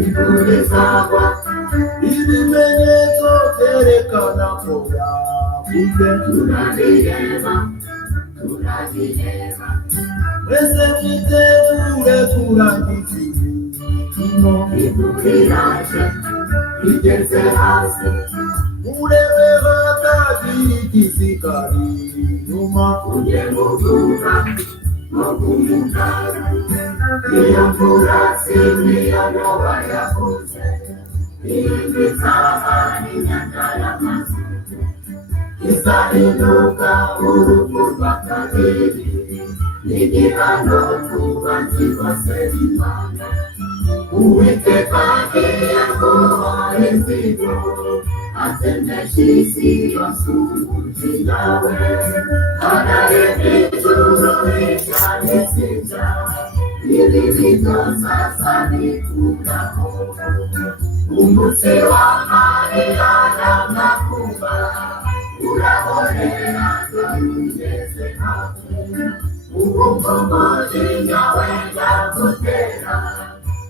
imvura izagwa, ibimenyetso byerekana ko yavuze. Turabireba, turabireba, mwese mwitegure kurangiza imirimo. Imvura iraje, igeze hasi, urebe hatagira igisigara inyuma. Ujye mu zuba no ku mutara, iyo mvura si niyo Nowa yavuze. Iyindi izaba n'inyanja y'amazi, izahinduka urupfu rwa kabiri, n'igihano ku banzi bose b'Imana. Uwiteka ntiyaguhaye inzigo, atemesha isi yose umutima we. Ararema ijuru rishya n'isi nshya, ibibi byose azabikuraho. Umunsi w'amarira n'amakuba urabonera, dore ugeze hafi. Uwumva umujinya wenda gutera,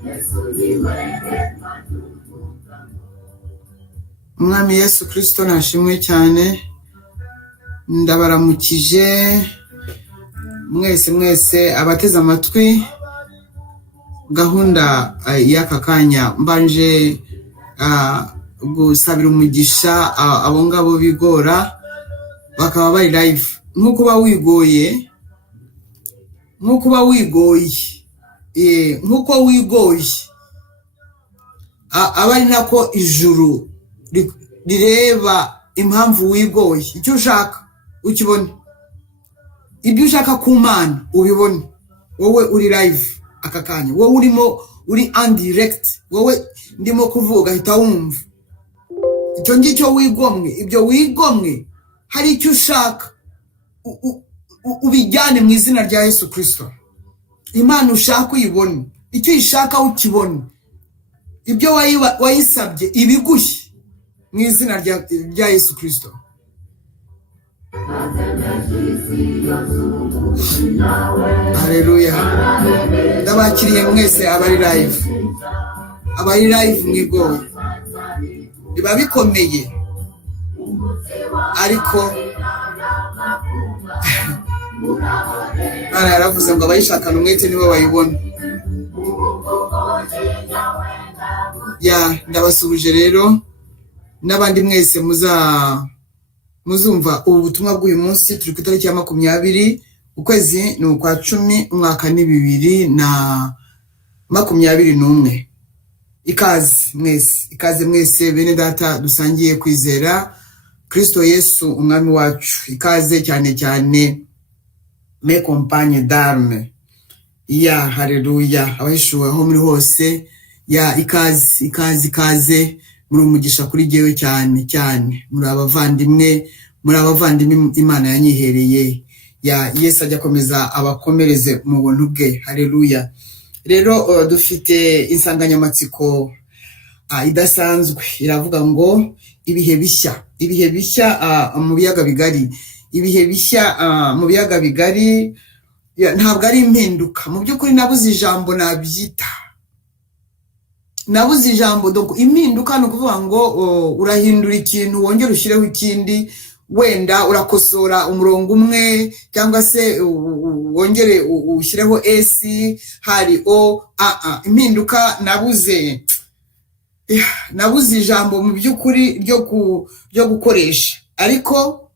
Yesu niwe rema tuvugamo. Umwami Yesu Kristo nashimwe cyane. Ndabaramukije mwese abateze amatwi gahunda y'aka kanya. Mbanje gusabira umugisha abo ngabo bigora bakaba bari live. Nkuko wigoye abari nako ijuru rireba impamvu wigoye. Icyo ushaka ukibone, ibyo ushaka ku Mana ubibone. Wowe uri live aka kanya, wowe uri undirect, wowe ndimo kuvuga hita wumva. Icyo ngicyo wigomwe, ibyo wigomwe, hari icyo ushaka ubijyane mu izina rya Yesu Kristo. Imana ushaka uyibone, icyo ishaka ukibone, ibyo wayisabye ibigushye mu izina rya Yesu Kristo. Haleluya. Ndabakiriye mwese abari live mwigoye. Biba bikomeye, ariko yaravuze ngo abayishakana umwete nibo bayibona. Ndabasubije rero n'abandi mwese muzumva ubu butumwa bw'uyu munsi. Turi ku itariki ya 20, ukwezi ni ukwa 10, umwaka ni 2021. Ikaze mwese bene data dusangiye kwizera Kristo Yesu umwami wacu. Ikaze cyane mes compagnes d'armes. Haleluya. Abahishuwe aho muri hose, ikaze muri umugisha kuri jewe cyane. Muri abavandimwe Imana yanyihereye. Yesu ajya komeza abakomereze mu buntu bwe. Haleluya. Rero dufite insanganyamatsiko idasanzwe. Iravuga ngo ibihe bishya mu biyaga bigari. Ibihe bishya mu biyaga bigari ntabwo ari impinduka. Mu by'ukuri nabuze ijambo nabyita. Donc impinduka no kuvuga ngo urahindura ikintu wongera ushireho ikindi, wenda urakosora umurongo umwe cyangwa se wongere ushireho s hari o. Impinduka nabuze ijambo mu by'ukuri ryo gukoresha, ariko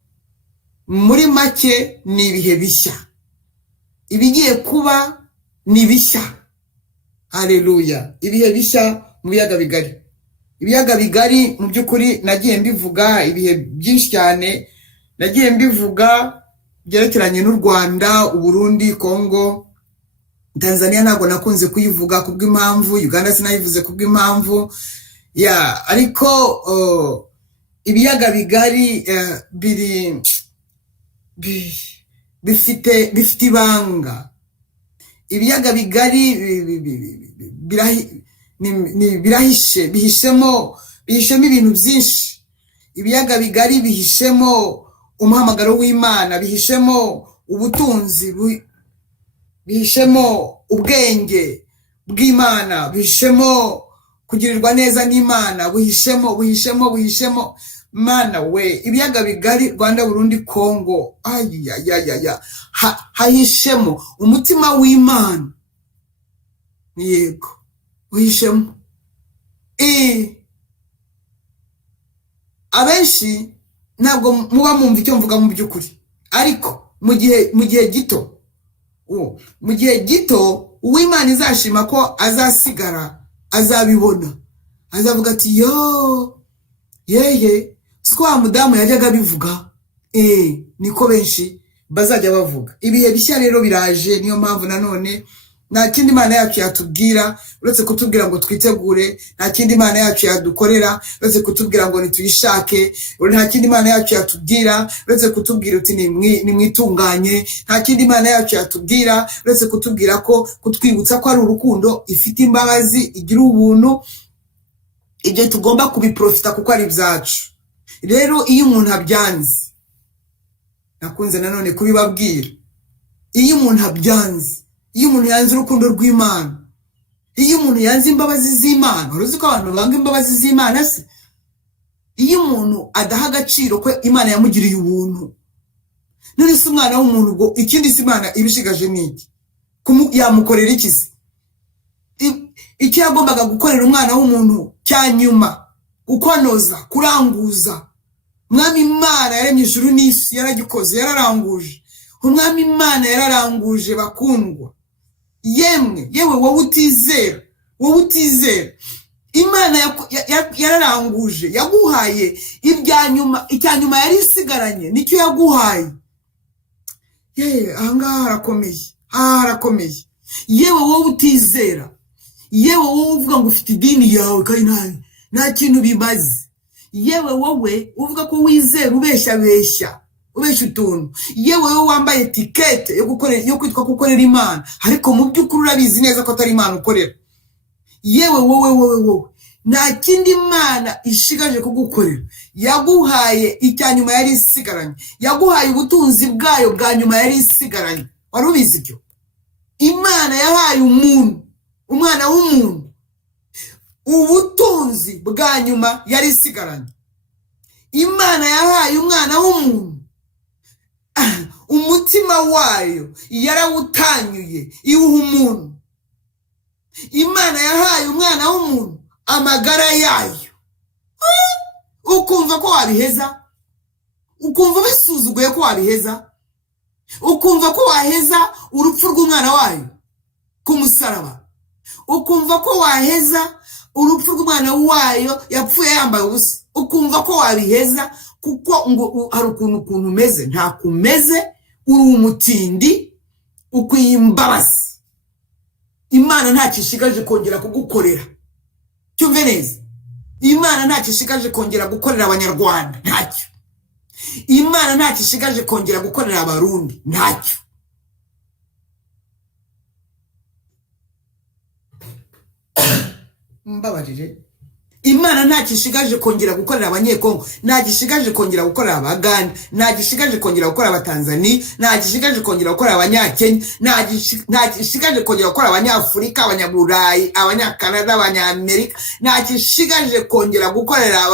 muri make ni ibihe bishya. Ibigiye kuba ni bishya. Haleluya. Ibihe bishya mu biyaga bigari. Ibiyaga bigari mu by'ukuri nagiye mbivuga ibihe byinshi cyane. Nagiye mbivuga byerekeranye n'u Rwanda, u Burundi, Kongo, Tanzania ntabwo nakunze kuyivuga kubw'impamvu, Uganda sinayivuze kubw'impamvu. Ariko ibiyaga bigari bifite ibanga. Ibiyaga bigari bihishemo ibintu byinshi. Ibiyaga bigari bihishemo umuhamagaro w'Imana, bihishemo ubutunzi, bihishemo ubwenge bw'Imana, bihishemo kugirirwa neza n'Imana buhishemo mana we, ibiyaga bigari Rwanda, Burundi, Kongo, hahishemo umutima w'Imana. Yego, uhishemo. Abenshi ntabwo muba mwumva icyo mvuga mu by'ukuri, ariko mu gihe gito uw'Imana izashima ko azasigara azabibona, azavuga ati yo yeye siko wa mudamu yajyaga bivuga. Niko benshi bazajya bavuga. Ibihe bishya rero biraje, niyo mpamvu nanone nta kindi Imana yacu yatubwira uretse kutubwira ngo twitegure, nta kindi Imana yacu yadukorera uretse kutubwira ngo nituyishake, nta kindi Imana yacu yatubwira uretse kutubwira uti nimwitunganye, nta kindi Imana yacu yatubwira uretse kutubwira ko kutwibutsa ko ari urukundo, ifite imbabazi, igira ubuntu, ibyo tugomba kubiprofita kuko ari byacu. Rero iyo umuntu abyanze, nakunze nanone kubibabwira, iyo umuntu abyanze, iyo umuntu yanze urukundo rw'Imana, iyo umuntu yanze imbabazi z'Imana, uruzi ko abantu banga imbabazi z'Imana se? Iyo umuntu adaha agaciro ko Imana yamugiriye ubuntu, none se umwana w'umuntu ubwo ikindi se Imana ibishigaje n'iki? Yamukorera iki se? Icyo yagombaga gukorera umwana w'umuntu cyanyuma, gukonoza, kuranguza. Umwami Imana yaremye ijuru n'isi, yaragikoze, yararanguje. Umwami Imana yararanguje bakundwa. Yewe wowe utizera, Imana yararanguje, yaguhaye icyanyuma yari isigaranye, nicyo yaguhaye. Ahangaha harakomeye. Yewe wowe utizera, yewe wowe uvuga ngo ufite idini yawe kandi nta kintu bimaze, yewe wowe uvuga ko wizera ubeshya utuntu, yewe wowe wambaye etikete yo kwitwa gukorera Imana, ariko mu by'ukuri urabizi neza ko atari Imana ukorera. Yewe wowe nta kindi Imana ishigaje kugukorera, yaguhaye icyanyuma yari isigaranye, yaguhaye ubutunzi bwayo bwa nyuma yari isigaranye. Wari ubizi ibyo? Imana yahaye umwana w'umuntu ubutunzi bwa nyuma yari isigaranye. Imana yahaye umwana w'umuntu umutima wayo, yarawutanyuye iwuha umuntu. Imana yahaye umwana w'umuntu amagara yayo. Ukumva ko wabiheza? Ukumva bisuzuguye ko wabiheza? Ukumva ko waheza urupfu rw'umwana wayo ku musaraba? Ukumva ko waheza urupfu rw'umwana wayo yapfuye yambaye ubusa? Ukumva ko wabiheza? Kuko ngo hari ukuntu umeze, nta kumeze, uri umutindi, ukwiye imbabazi. Imana nta kishigaje kongera kugukorera. Cyumve neza, Imana nta kishigaje kongera gukorera Abanyarwanda, ntacyo. Imana nta kishigaje kongera gukorera Abarundi, ntacyo. Mbabarire. Imana nta kishigaje kongera gukorera Abanyekongo, nta gishigaje kongera gukorera Abaganda, nta gishigaje kongera gukorera Abatanzania, nta gishigaje kongera gukorera Abanyakenya, nta gishigaje kongera gukorera Abanyafurika, Abanyaburayi, Abanyakanada, Abanyamerika, nta gishigaje kongera gukorera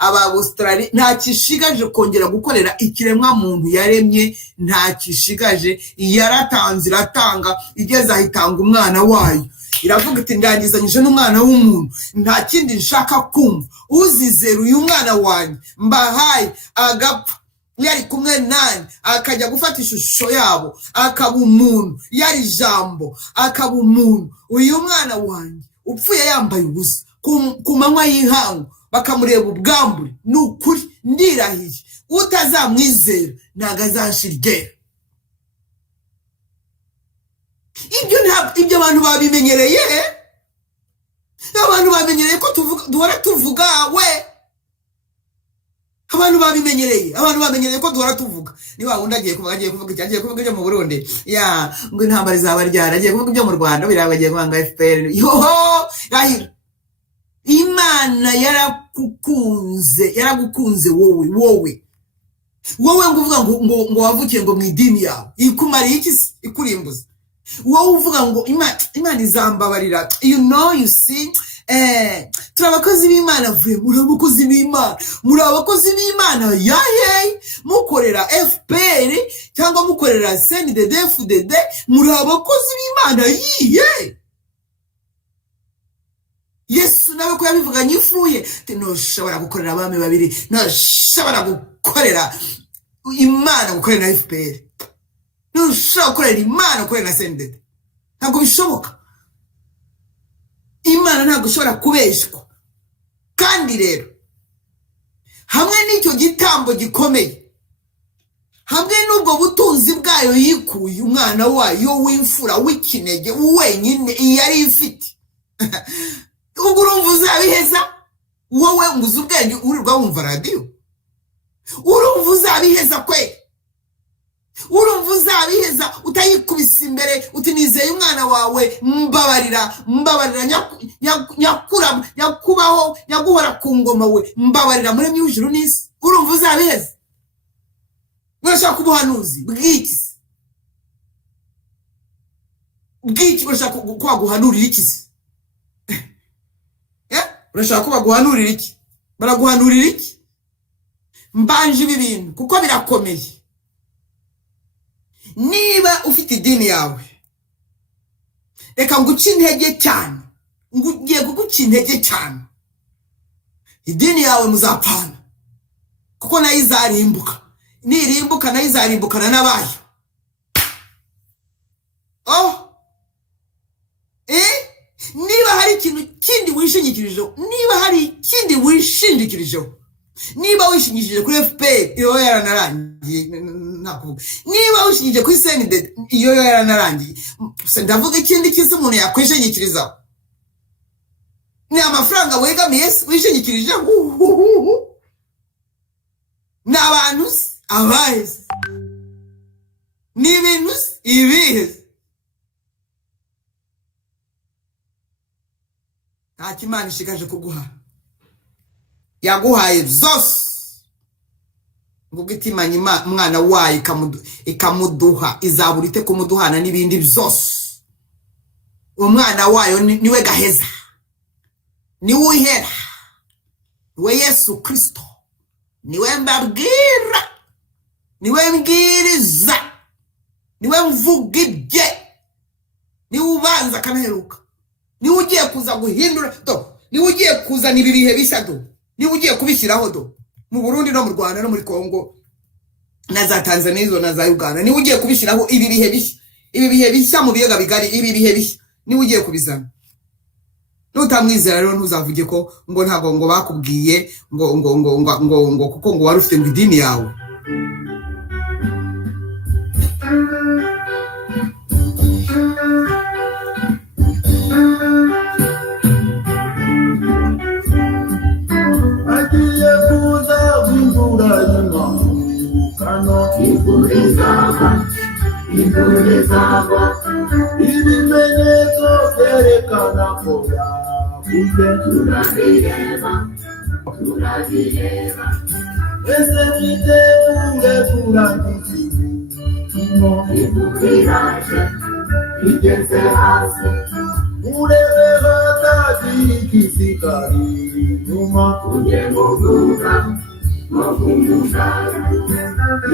Australia, nta kishigaje kongera gukorera ikiremwa muntu yaremye, nta kishigaje. Yaratanze, iratanga, igeze ahitanga umwana wayo. Iravuga iti ndangizanyije n'umwana w'umuntu, nta kindi nshaka kumva. Uzizera uyu mwana wanjye mbahaye agapfa, yari kumwe nanjye, akajya gufata ishusho yabo, akaba umuntu, yari ijambo, akaba umuntu. Uyu mwana wanjye upfuye yambaye ubusa ku manywa y'ihangu, bakamureba ubwambure, ni ukuri ndirahiye utazamwizera ntago azashirigera. Ibyo abantu babimenyereye, abantu bamenyereye ko duhora tuvuga we. Abantu bamenyereye ko duhora tuvuga. Ni wa wundi agiye kuvuga ibyo mu Burundi, ngo intambara izaba ryara, agiye kuvuga ibyo mu Rwanda, birabagiye kwanga FPR. Rahira. Imana yaragukunze wowe nguvuga ngo wavukiye ngo mu idini yawe, ikumariye iki? Ikurimbuza. Wowe uvuga ngo Imana izambabarira, you see, turi abakozi b'Imana vuye muri abakozi b'Imana muri abakozi b'Imana yahe mukorera FPR cyangwa mukorera CNDD-FDD muri abakozi b'Imana yiye. Yesu nawe ko yabivuganye ifuye ntushobora gukorera abami babiri, ntushobora gukorera Imana gukorera na FPR, ntushobora gukorera Imana gukorera na CNDD, ntabwo bishoboka. Imana ntabwo ishobora kubeshwa. Kandi rero hamwe n'icyo gitambo gikomeye, hamwe n'ubwo butunzi bwayo yikuye umwana wayo w'imfura w'ikinege wenyine yari ifite, ubwo urumva uzabiheza wowe nguze ubwenge urirwa wumva radiyo? Urumva uzabiheza kwe? Urumva uzabiheza utayikubise imbere uti nizeye umwana wawe, mbabarira nyakubaho nyaguhora ku ngoma we, mbabarira muremyi w'ijuru n'isi? Urumva uzabiheza? Urashaka ubuhanuzi bw'iki? Urashaka kuba guhanurira iki? Urashaka kuba guhanurira iki? Baraguhanurira iki? Mbanje ibi bintu kuko birakomeye. Niba ufite idini yawe, reka nguce intege cyane, ngugiye kuguca intege cyane. Idini yawe muzapfana kuko nayo izarimbuka, nirimbuka nayo izarimbukana n'abayo. Niba hari ikintu kindi wishingikirijeho, niba wishingikirije kuri FPR iyo yaranarangiye, nakuvuga niba wishingikirije kuri CNDD iyo yaranarangiye, ndavuga ikindi kisi umuntu yakwishingikirizaho ni amafaranga wegamiye wishingikirije. Ni abantu abaheze, ni ibintu ibiheze. Nta Imana ishikaje kuguha, yaguhaye zose ngo gitimanye umwana wayo ikamuduha, izabura ite kumuduhana n'ibindi byose. Umwana wayo niwe gaheza, niwe uhera, niwe Yesu Kristo, niwe mbabwira, niwe mbwiriza, niwe mvuga ibye, niwe ubanza akanaheruka, niwe ugiye kuza guhindura niwe ugiye kuzana ibi bihe bishya niwe ugiye kubishyiraho mu Burundi no mu Rwanda no muri Kongo na za Tanzania na za Uganda. Niwe ugiye kubishyiraho ibi bihe bishya mu biyaga bigari, ibi bihe bishya niwe ugiye kubizana. Nutamwizera rero ntuzavuge ko ngo ntago ngo bakubwiye ngo kuko ngo wari ufite ngo idini yawe. Imburizaba ibimenyetso byerekana ko yakuze, turabireba ese mwitegure turangiza imvugiraje igeze hasi, urebe hatagira igisigari inyuma, ujye muguga mugumugara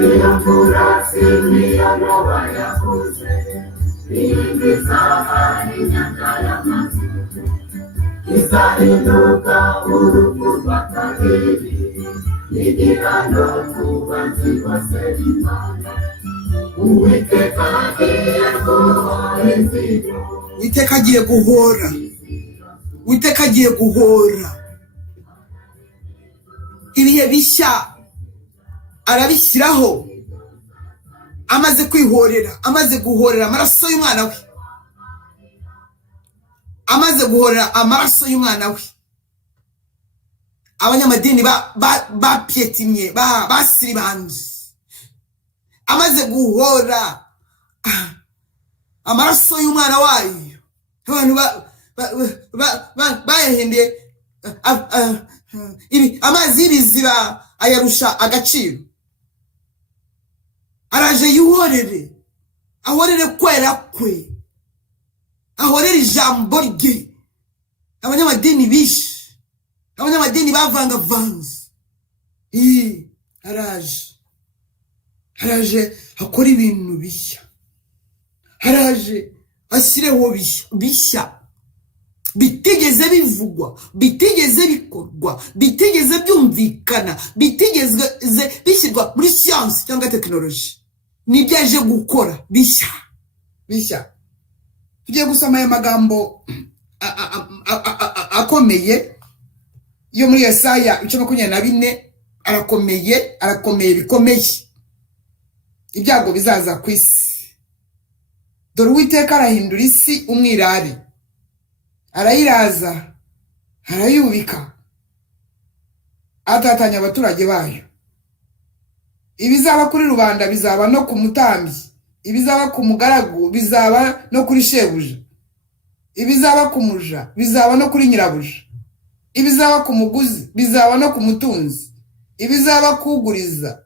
iyo mvura simiyanoba yakuze, ibizaha inyanja y'amazi izahinduka urupfu rw'akabiri, igihano ku banzi bose b'Imana. Uwiteka agiye guhora inzigo, Uwiteka agiye guhora, Uwiteka agiye guhora ibihe bishya arabishyiraho, amaze kwihorera, amaze guhorera amaraso y'umwana we, amaze guhorera amaraso y'umwana we. Abanyamadini bapyetimye basiribanze, amaze guhora amaraso y'umwana wayo, abantu bayahendeye amazi y'ibiziba ayarusha agaciro. Araje yihorere, ahorere kwera kwe, ahorere ijambo rye, abanyamadini bishe, abanyamadini bavangavanze. Haraje hakora ibintu bishya, haraje asireho bishya bitigeze bivugwa, bitigeze bikorwa, bitigeze byumvikana, bitigeze bishyirwa muri siyansi cyangwa tekinoloji. Nibyaje gukora bishya. Tugiye gusoma aya magambo akomeye yo muri Yesaya 24. Arakomeye bikomeye. Ibyago bizaza ku isi. Dore Uwiteka arahindura isi umwirare, arayiraza, arayubika, atatanya abaturage bayo. Ibizaba kuri rubanda bizaba no ku mutambyi, ibizaba ku mugaragu bizaba no kuri shebuja, ibizaba ku muja bizaba no kuri nyirabuja, ibizaba ku muguzi bizaba no ku mutunzi, ibizaba kuguriza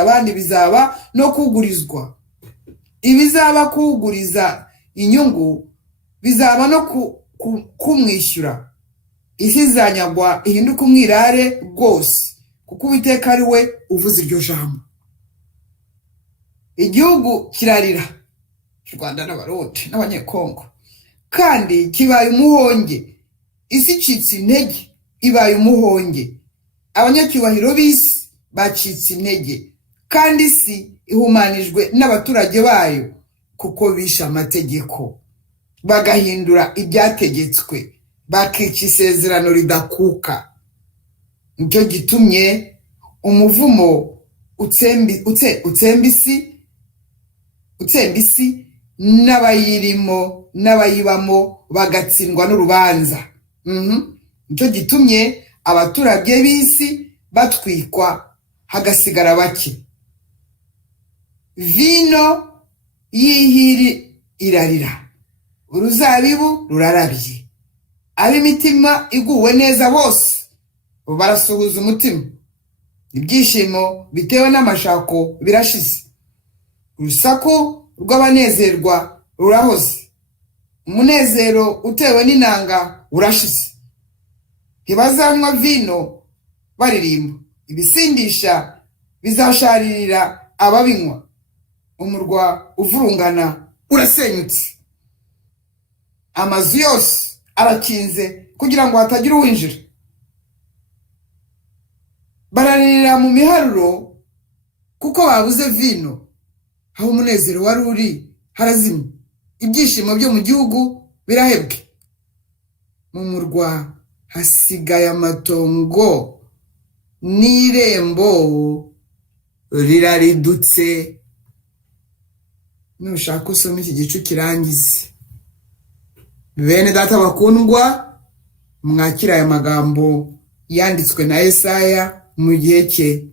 abandi bizaba no kugurizwa, ibizaba kuguriza inyungu bizaba no kumwishyura. Isi izanyagwa ihinduka umwirare rwose, kuko Uwiteka ari we uvuze iryo jambo. Igihugu kirarira, Rwanda n'Abarundi n'Abanyekongo, kandi kibaye umuhonge. Isi icitse intege, ibaye umuhonge. Abanyacyubahiro b'isi bacitse intege, kandi isi ihumanijwe n'abaturage bayo, kuko bishe amategeko, bagahindura ibyategetswe, bakica isezerano ridakuka. Nicyo gitumye umuvumo utsemba isi n'abayirimo n'abayibamo bagatsindwa n'urubanza. Nicyo gitumye abaturage b'isi batwikwa, hagasigara bake. Vino y'ihiri irarira, uruzabibu rurarabye. Ab'imitima iguwe neza bose barasuhuza umutima. Ibyishimo bitewe n'amashako birashize, urusaku rw'abanezerwa rurahoze. Umunezero utewe n'inanga urashize. Ntibazanywa vino baririmba, ibisindisha bizasharirira ababinywa. Umurwa uvurungana urasenyutse, amazu yose arakinze kugira ngo hatagira uwinjira. Bararirira mu miharuro kuko babuze vino. Aho umunezero wari uri harazimye, ibyishimo byo mu gihugu birahebwe. Mu murwa hasigaye amatongo, n'irembo riraridutse. Nushaka usoma iki gicu kirangize. Bene data bakundwa, mwakira aya magambo yanditswe na Yesaya mu gihe cye,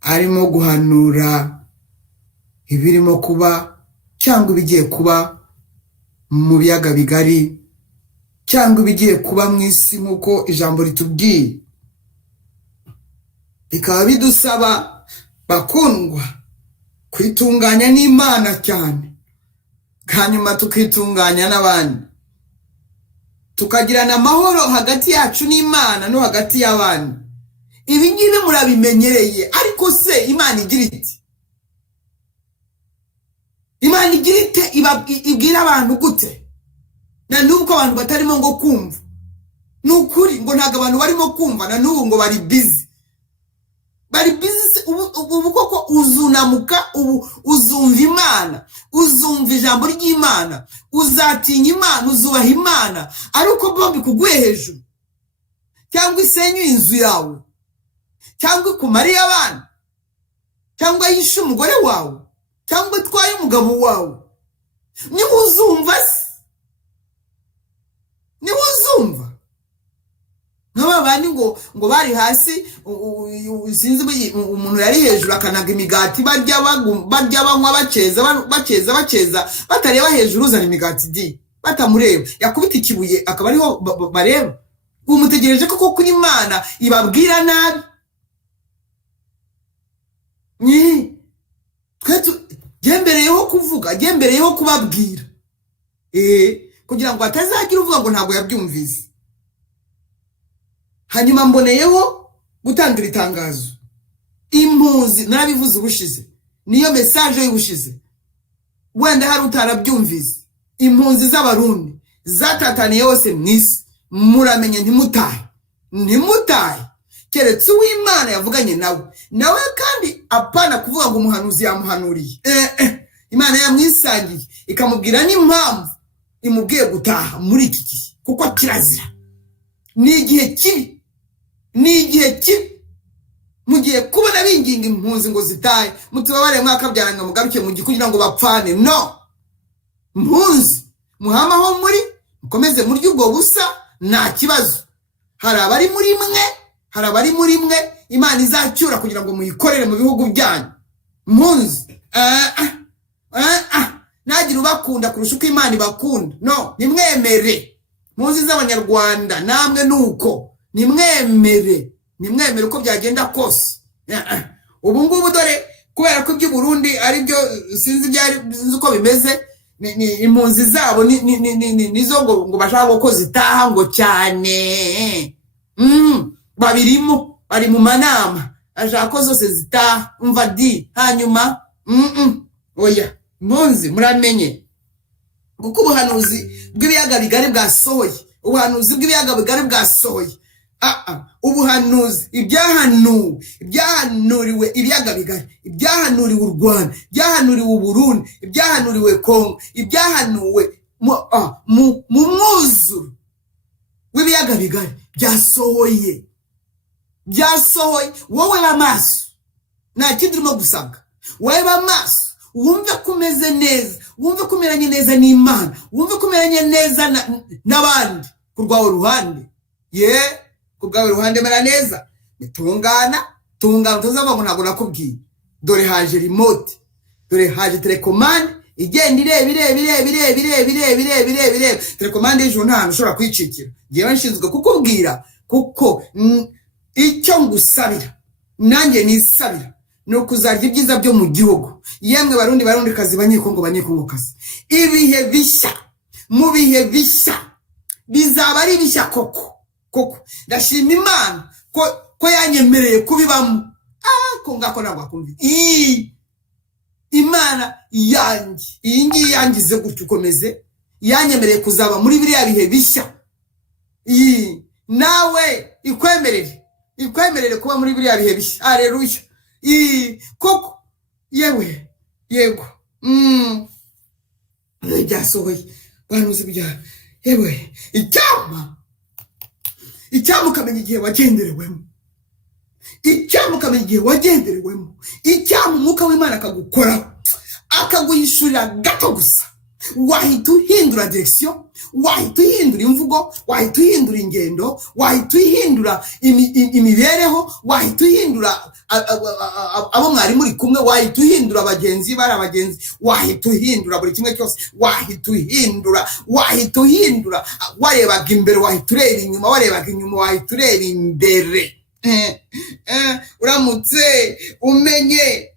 arimo guhanura ibirimo kuba cyangwa ibigiye kuba mu biyaga bigari, cyangwa ibigiye kuba mu isi nk'uko ijambo ritubwiye. Bikaba bidusaba bakundwa kwitunganya n'Imana cyane, hanyuma tukitunganya n'abandi, tukagirana amahoro hagati yacu n'Imana no hagati y'abandi. Ibi ngibi murabimenyereye, ariko se Imana igira iti? Imana igira ite? Ibwira abantu gute? Na nubwo abantu batarimo ngo kumva. Nukuri ngo ntago abantu barimo kumva, na nubu ngo bari busy. Bari busy. Ubu koko uzunamuka, ubu uzumva Imana, uzumva ijambo ry'Imana, uzatinya Imana, uzubaha Imana, ariko bombi kuguye hejuru, cyangwa isenyu inzu yawe, cyangwa ikumariye abana, cyangwa yishe umugore wawe, cyangwa twaye umugabo wawe. Niba uzumva se, niba uzumva nk'aba bandi ngo bari hasi, sinzi umuntu yari hejuru akanaga imigati, barya banywa baceza batareba hejuru, uzana imigati batamureba, yakubita ikibuye akaba ariho bareba. Umutegereje koko kuri Imana ibabwira nabi? Gembereyeho kuvuga, gembereyeho kubabwira. kugira ngo hatazagira uvuga ngo ntabwo yabyumvise. Hanyuma mboneyeho gutangira itangazo. Impunzi narabivuze ubushize, niyo message y'ubushize, wenda hari utarabyumvise. Impunzi z'abarundi zatataniye hose mwisi, muramenye ntimutahe keretse uw'Imana yavuganye nawe kandi apana kuvuga ngo umuhanuzi yamuhanuriye. Imana yamwisangiye ikamubwira n'impamvu imubwiye gutaha muri iki gihe, kuko kirazira. Ni igihe kibi mugiye kubona binginga impunzi ngo zitahe, mutubabare mwakabyaranga mugaruke mu gihe kugira ngo bapfane. No, mpunzi muhamaho muri mukomeze murya ubwo busa, nta kibazo. Hari abari muri mwe Imana izacyura kugira ngo muyikorere mu bihugu byanyu. Mpunzi nagira ubakunda kurusha uko Imana ibakunda. No, nimwemere. Mpunzi z'Abanyarwanda namwe nuko nimwemere uko byagenda kose. Ubu ngubu dore kubera ko iby'u Burundi ari byo sinzi uko bimeze, ni impunzi zabo nizo ngo bashaka ko zitaha ngo cyane. Babirimo bari mu manama ashaka ko zose zitaha. Umva di hanyuma oya mpunzi muramenye, kuko ubuhanuzi bw'ibiyaga bigari bwasohoye. Ubuhanuzi ibyahanuriwe ibiyaga bigari, ibyahanuriwe u Rwanda, ibyahanuriwe u Burundi, ibyahanuriwe Kongo, ibyahanuwe mu mwuzuro w'ibiyaga bigari byasohoye. Wowe bamaso, nta kindi urimo gusabwa. Wowe bamaso, wumve kumeze neza, wumve kumeranye neza n'Imana, wumve kumeranye neza n'abandi ku rwawe ruhande. Ku bwawe ruhande mera neza, tungana tuzavuga ngo ntabwo nakubwiye. Dore haje remote, dore haje telecommande igenda ireba. Telecommande y'ijuru nta hantu ushobora kwicikira. Ngewe nshinzwe kukubwira, kuko icyo ngusabira nanjye nisabira ni ukuzarya ibyiza byo mu gihugu. Yemwe barundi kazi, banyekongo kazi, ibihe bishya, mu bihe bishya bizaba ari bishya koko. Ndashima Imana ko yanyemereye kubibamo. Ko ngako ntabwo akumva. Imana yanjye iyi ngiyi yangize gutyo ukomeze, yanyemereye kuzaba muri biriya bihe bishya. Nawe ikwemerere kuba muri biriya bihe bishya. Haleluya. Koko yego byasohoye banuzi bya icyama ukamenya igihe wagenderewemo, icyama umwuka w'Imana akagukoraho, akaguhishurira gato gusa. Wahita uhindura direction, wahita uhindura imvugo, wahita uhindura ingendo, wahita uhindura imibereho, wahita uhindura abo mwari muri kumwe, wahita uhindura abagenzi bari abagenzi, wahita uhindura buri kimwe cyose, wahita uhindura. Warebaga imbere wahita ureba inyuma, warebaga inyuma wahita ureba imbere. Uramutse umenye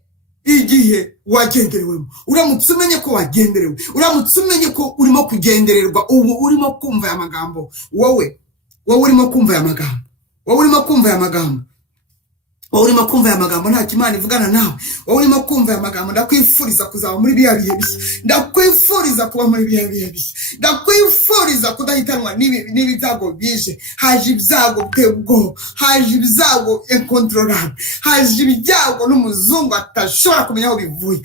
igihe wagenderewemo, uramutse umenye ko wagenderewe, uramutse umenye ko urimo kugendererwa, ubu urimo kumva aya magambo. Wowe urimo kumva aya magambo, nta kimana ivugana nawe. Wowe urimo kumva aya magambo, ndakwifuriza kuzaba muri biya bihe bishya, ndakwifuriza kuba muri biya bihe bishya, ndakwifuriza kudahitanwa n'ibyago bije. Haje ibyago bwebwo, haje ibyago incontrolable, haje ibyago n'umuzungu atashobora kumenya aho bivuye,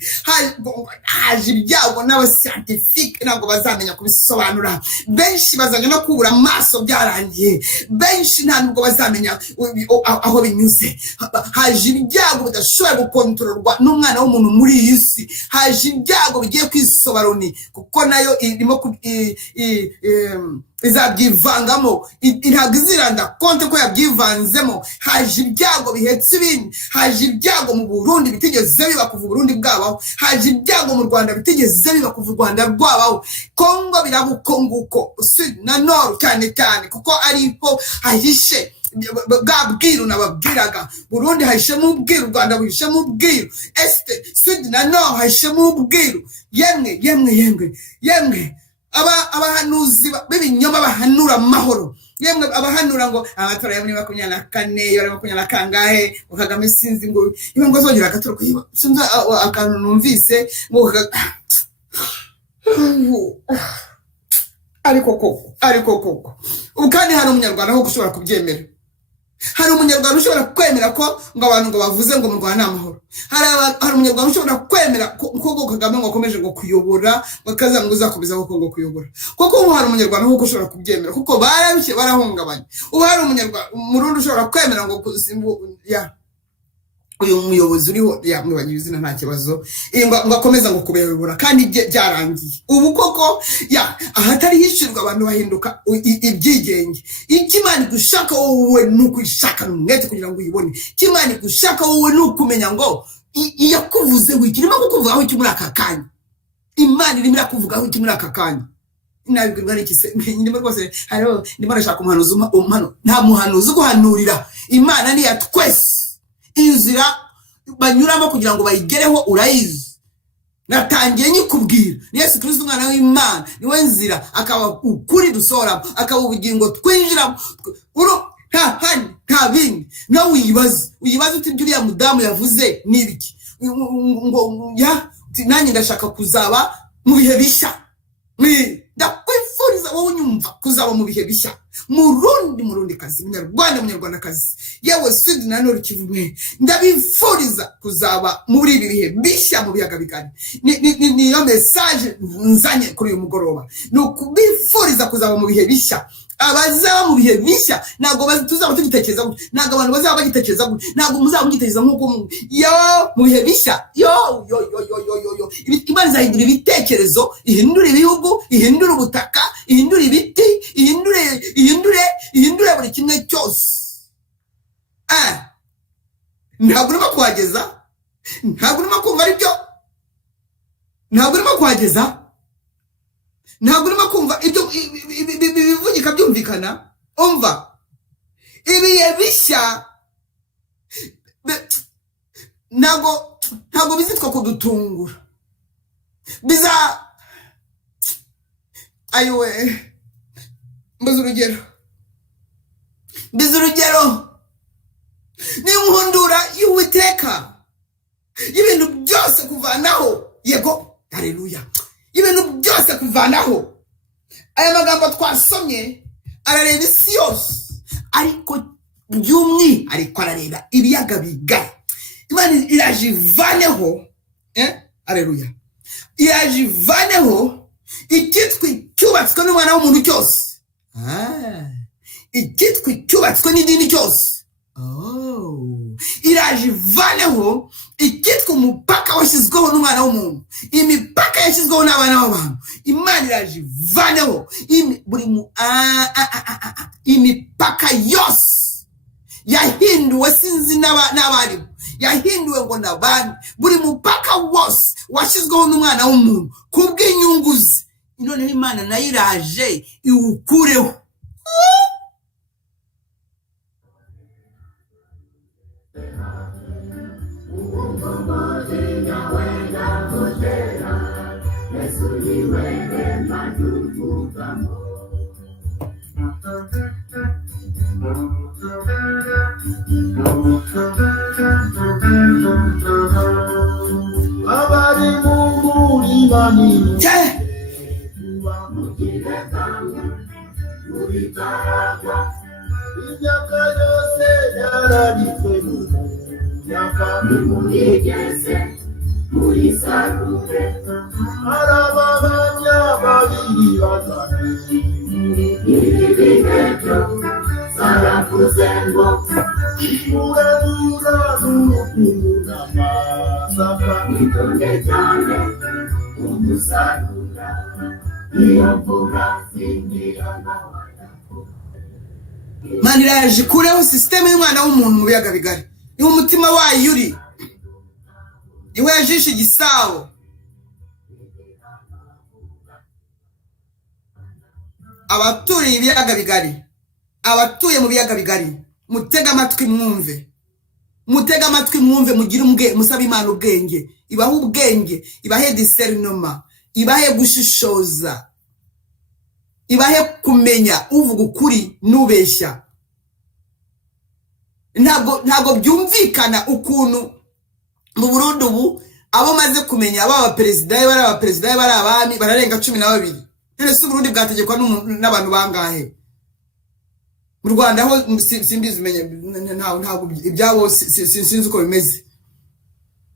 haje ibyago n'abascientifique ntabwo bazamenya kubisobanura. Benshi bazanye no kubura amaso byarangiye, benshi ntabwo bazamenya aho binyuze. Haje ibyago bidashobora gukontororwa n'umwana w'umuntu muri iyi si. Haje ibyago bigiye kwisobaroni, kuko nayo irimo izabyivangamo, ntabwo iziranda konte ko yabyivanzemo. Haje ibyago bihetse ibindi, haje ibyago mu Burundi bitigeze biba kuva Burundi bwabaho, haje ibyago mu Rwanda bitigeze biba kuva u Rwanda rwabaho. Kongo birabukonguko na Nord cyane kuko ariho hahishe bwa bwiru nababwiraga. Burundi hahishemo ubwiru, Rwanda buhishemo ubwiru, Este Sud na Nord hahishemo ubwiru. Yemwe abahanuzi b'ibinyoma bahanura amahoro, yemwe abahanura ngo amatora ya 2024 ya 20 kangahe Kagame sinzi ngo ibe ngo zongera agatora sinzi akantu numvise ngo ariko koko ukandi hari umunyarwanda aho gushobora kubyemera, hari umunyarwanda ushobora kwemera ko ngo abantu ngo bavuze ngo mu Rwanda amahoro, hari umunyarwanda ushobora kwemera ko Kagame ngo akomeje ngo kuyobora bakaza ngo uzakomeza ngo kuyobora, kuko ubu hari umunyarwanda aho ushobora kubyemera kuko barabishye barahungabanye. Ubu hari umunyarwanda umurundi ushobora kwemera ngo ya uyu muyobozi uriho yamwibagije izina nta kibazo ngo akomeza ngo kubeyobora kandi byarangiye. Ubu koko ahatari hishirwa abantu bahinduka ibyigenge. Ikimana gushaka wowe nukwishaka n'umwete kugira ngo uyibone, Kimana gushaka wowe nukumenya ngo yakuvuze wikirimo kukuvugaho iki muri aka kanya, Imana irimo irakuvugaho iki muri aka kanya. Nabibwirwa n'iki se ndimo rwose hariho ndimo nashaka umuhanuzi nta muhanuzi guhanurira. Imana ni ya twese, inzira banyuramo kugira ngo bayigereho urayizi. Natangiye nyikubwira ni Yesu Kristo umwana w'Imana, niwe nzira akaba ukuri dusoramo, akaba ubugingo twinjiramo. Nta bindi. No wibaza uti uriya mudamu yavuze nibiki ngo nanjye ndashaka kuzaba mu bihe bishya. Ndakwifuriza wowe unyumva kuzaba mu bihe bishya, murundi kazi, munyarwanda kazi, yewe Sud na Nord Kivu, ndabifuriza kuzaba muri ibi bihe bishya mu biyaga bigari. Niyo message nzanye kuri uyu mugoroba, ni ukubifuriza kuzaba mu bihe bishya. Abazaba mu bihe bishya ntago tuzaba tugitekereza gutya, ntago abantu bazaba bagitekereza gutya, ntago muzaba mugitekereza nk'uko mu bihe bishya. Imana izahindura ibitekerezo, ihindura ibihugu, ihindura ubutaka, ihindura ibiti, ihindure buri kimwe cyose. Ntabwo urimo kuhageza, ntabwo urimo kumva aribyo, ntabwo urimo kuhageza, ntabwo urimo kumva ibyo bivugika byumvikana. Umva ibihe bishya ntabwo bizitwa kudutungura, ayiwe mbiza urugero n'inkundura y'Uwiteka y'ibintu byose kuvanaho. Yego haleluya, ibintu byose kuvanaho. Aya magambo twasomye arareba isi yose, ariko by'umwihariko arareba ibiyaga bigari. Imana iraje ivaneho haleluya, iraje ivaneho icyitwa cyubatswe n'umwana w'umuntu cyose, icyitwa cyubatswe n'idini cyose. Iraje ivaneho icyitwa umupaka washyizweho n'umwana w'umuntu, imipaka yashyizweho n'abana b'abantu. Imana iraje ivaneho imipaka yose yahinduwe, sinzi n'abarimu yahinduwe ngo nabandi. Buri mupaka wose washyizweho n'umwana w'umuntu kubw'inyungu ze, noneho Imana nayo iraje iwukureho. Abari mu murima imyaka yose yararitswe nimuyigeze murisarure. Arababanya babiri bazane ibihe byo zaravuze ngo muradura n'urukundo n'amasaka itonde cyane umusarura iyo mvuga singira n'abayako. Imana iraje ikureho sisiteme y'umwana w'umuntu mu biyaga bigari, niho umutima wayo uri, niwe yajishe igisabo. Abaturiye ibiyaga bigari, abatuye mu biyaga bigari, mutega amatwi mwumve, mugire ubwenge, musabe Imana ubwenge, ibahe ubwenge, ibahe discernment, ibahe gushishoza. ibahe kumenya uvuga ukuri n'ubeshya. Ntabwo byumvikana ukuntu mu Burundi ubu abo maze kumenya aba perezida bari abami bararenga 12. None se Burundi bwategekwa n'abantu bangahe? Mu Rwanda ho simbizi umenye ntabwo ibyabo sinzi uko bimeze.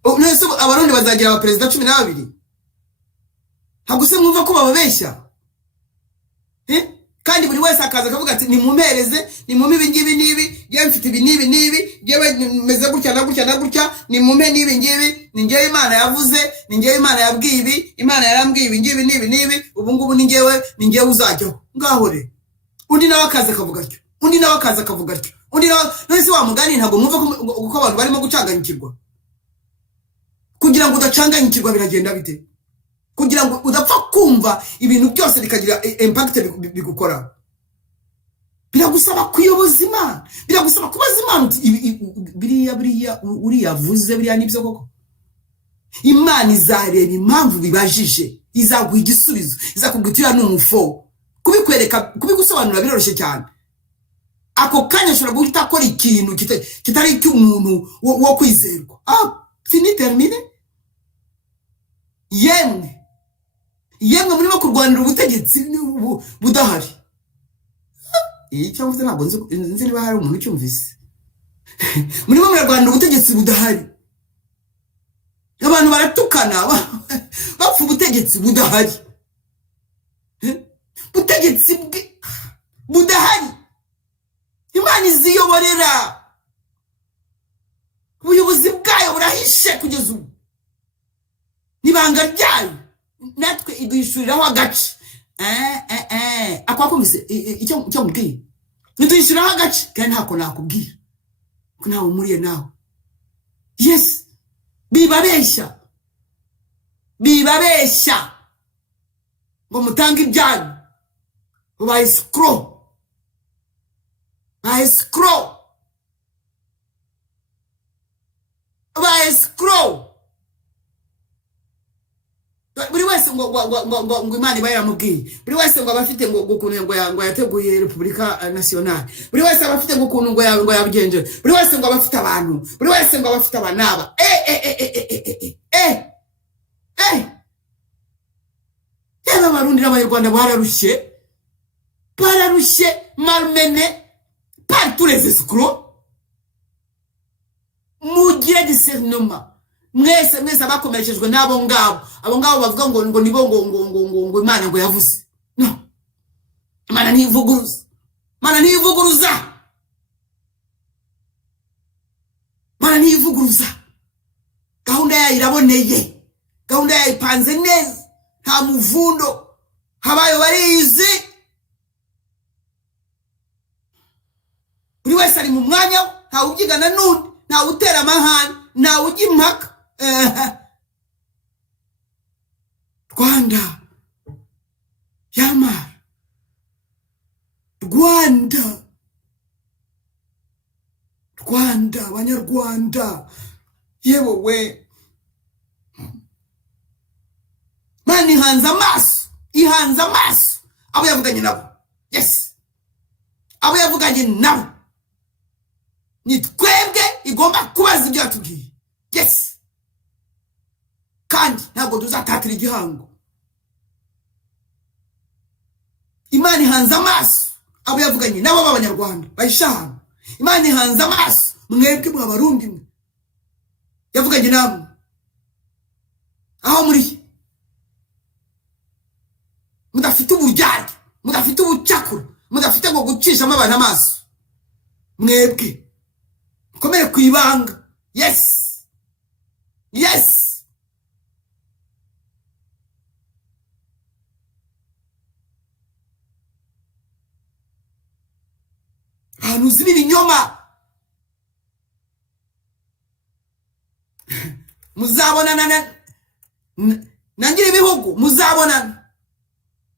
None se abarundi bazagira aba perezida 12? Ntabwo se mwumva ko bababeshya? Kandi buri wese akaza akavuga ati nimumpereze, nimumpe ibingibi nibi, yewe mfite ibi nibi, yewe meze gutya na gutya, nimumpe nibi ngibi, ni ngewe Imana yavuze, ni ngewe Imana yabwiye ibi, Imana yarambwiye ibingibi nibi, ubu ngubu ni ngewe uzajyaho. Ngahore undi nawe akaza akavuga atyo, undi nawe akaza akavuga atyo, undi nawe. None se wa mugani ntabwo mwumva ko abantu barimo gucanganyikirwa? Kugira ngo udacanganyikirwa biragenda bite? Kugira ngo udapfa kumva ibintu byose bikagira impact bigukora, biragusaba kuyoboza Imana, biragusaba kubaza Imana biriya uriya vuze biriya nibyo koko. Imana izareba impamvu bibajije, izaguha igisubizo, izakubwira n'umufo, kubikwereka, kubigusobanura biroroshye cyane. Ako kanya ushobora guhita akora ikintu kitari cy'umuntu wo kwizerwa. Fini termine. Yemwe murimo kurwanira ubutegetsi budahari. Cyangwa se ntabwo nzi niba hari umuntu ucyumvise. Murimo murarwanira ubutegetsi budahari. Abantu baratukana bapfa ubutegetsi budahari. Butegetsi budahari. Imana iziyoborera. Ubuyobozi bwayo burahishe kugeza ubu. Nibanga ryayo. Natwe iduyishuriraho agace. Akwakomise icyo mbwiye. Niduyishuriraho agace kandi ntako nakubwira. Ko nawe umuriye nawe. Yes. Bibabeshya. Ngo mutange ibyanyu. Ubaye scroll. Buri wese ngo Imana iba yaramubwiye. Buri wese ngo abafite ngo ukuntu ngo yateguye Republika Nationale. Buri wese abafite ngo ukuntu ngo yabigenje. Buri wese ngo abafite abantu. Buri wese ngo abafite abanaba. Yaba Abarundi n'Abanyarwanda bararushye malmené par tous les escrocs. Mugire discernement. Mwese abakomereshejwe n'abo ngabo. Abo ngabo bavuga ngo nibo ngo Imana ngo yavuze. No. Imana ntivuguruza. Gahunda yayo iraboneye. Gahunda yayo ipanze neza. Nta muvundo. Habayo barizi. Buri wese ari mu mwanya, nta ubyigana n'undi, nta utera amahane, nta ujya impaka. Rwanda Yamara. Rwanda Abanyarwanda. Yewe Mana ihanze amaso abo yavuganye nabo. Yes. Abo yavuganye nabo ni twebwe igomba kubaza ibyo yatubwiye. Yes. Kandi ntabwo tuzatatira igihango. Imana ihanze amaso abo yavuganye nabo b'Abanyarwanda bayishahana. Imana ihanze amaso mwebwe mw'Abarundi mwe yavuganye nabo aho muri mudafite uburyarya, mudafite ubucakura, mudafite ngo gucishamo abantu amaso. Mwebwe mukomere ku ibanga. Yes. Ahantu uzi ibinyoma muzabonana nangira ibihugu, muzabonana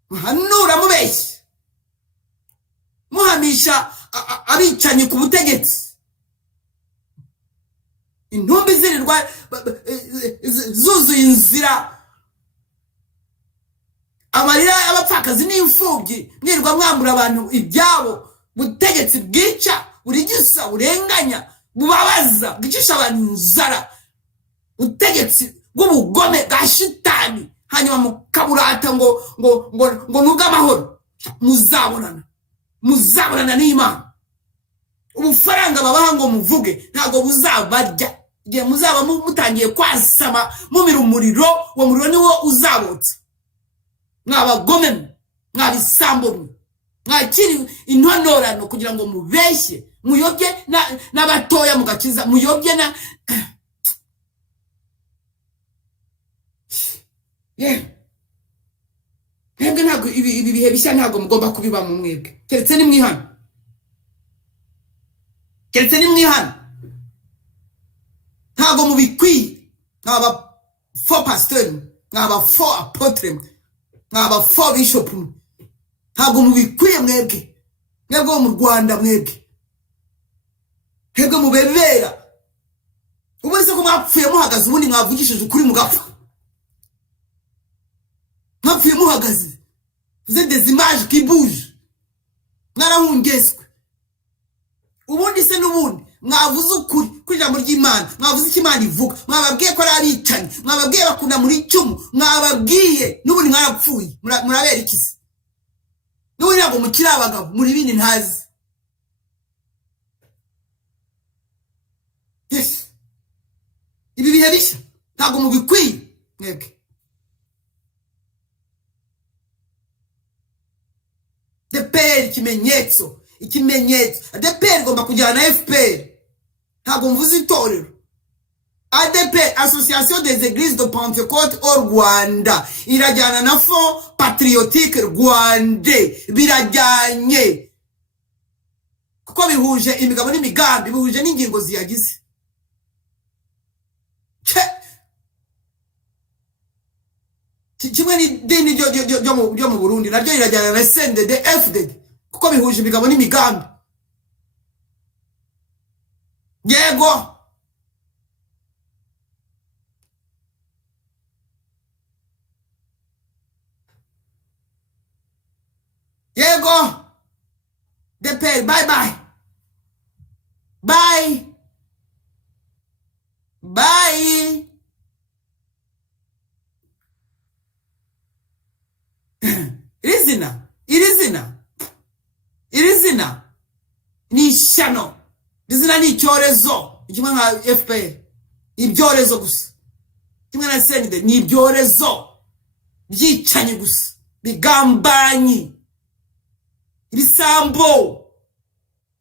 muhanura mubeshya, muhamisha abicanyi ku butegetsi. Intumbi zirirwa zuzuye inzira amarira y'abapfakazi n'imfubyi, mwirwa mwambura abantu ibyabo, butegetsi bwica, burigisa, burenganya, bubabaza, bwicisha abantu inzara, butegetsi bw'ubugome bwa shitani, hanyuma mukaburata ngo nubwo amahoro. Muzabonana n'Imana. Ubufaranga babaha ngo muvuge ntago buzabarya. Igihe muzaba mutangiye kwasama mumira umuriro, uwo muriro niwo uzabotsa. Mwabagome, mwabisambo, mwakiri intonorano kugira ngo mubeshye, muyobye n'abatoya mugakiza, muyobye na mwebwe ntabwo ibi bihe bishya ntabwo mugomba kubiba mu mwebwe, keretse ni mwihana, ntabwo mubikwiye. Mwaba fo pasteur, mwaba fo apotre, mwaba fo bishop, ntabwo mubikwiye mwebwe wo mu Rwanda, mwebwe mubebera. Ubese ko mwapfuye muhagaze, ubundi mwavugishije ukuri mugapfa. Mwapfuye muhagaze, vous êtes des images qui bougent, mwarahungeswe. Ubundi se n'ubundi mwavuze ukuri kuri ijambo ry'Imana, mwavuze icyo Imana ivuga, mwababwiye ko ari abicanyi, mwababwiye bakunda muri icumu, mwababwiye n'ubundi mwarapfuye. Murabera iki se? N'ubundi ntabwo mukiri abagabo, muri bindi ntazi. Yes, ibi bihe bishya ntabwo mubikwiye mwebwe. DPR ikimenyetso, ADPR igomba kujyana na FPR, ntabwo mvuze itorero. ADPR, Association des Églises de Pentecôte au Rwanda, irajyana na Fonds Patriotique Rwandais, birajyanye kuko bihuje imigabo n'imigambi, bihuje n'ingingo ziyagize. Kimwe n'idini ryo mu Burundi naryo irajyana na CNDD FDD kuko bihuje imigabo n'imigambi. Yego DPR, bye. Iri zina ni ishyano, izina ni icyorezo. Kimwe nka FPR ibyorezo gusa, kimwe na CNDD ni ibyorezo byicanye gusa, bigambanyi, ibisambo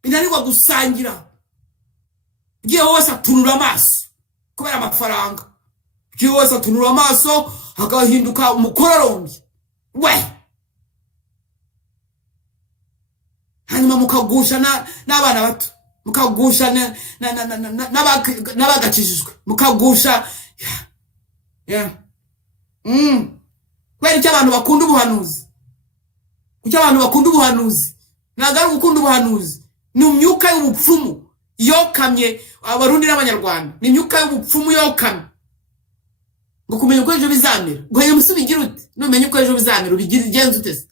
binanirwa gusangira. Igihe hose atunura amaso kubera amafaranga, igihe hose atunura amaso hagahinduka umukororombyi we, hanyuma mukagusha n'abana bato, mukagusha n'abagakijijwe, mukagusha kubera icyo abantu bakunda ubuhanuzi. Kuki abantu bakunda ubuhanuzi? Ntabwo ari gukunda ubuhanuzi, ni imyuka y'ubupfumu yokamye Abarundi n'Abanyarwanda. Ni imyuka y'ubupfumu yokamye ngo kumenya uko ejo bizamera. Guhera musubigira ute numenye uko ejo bizamera, ubigenza ute?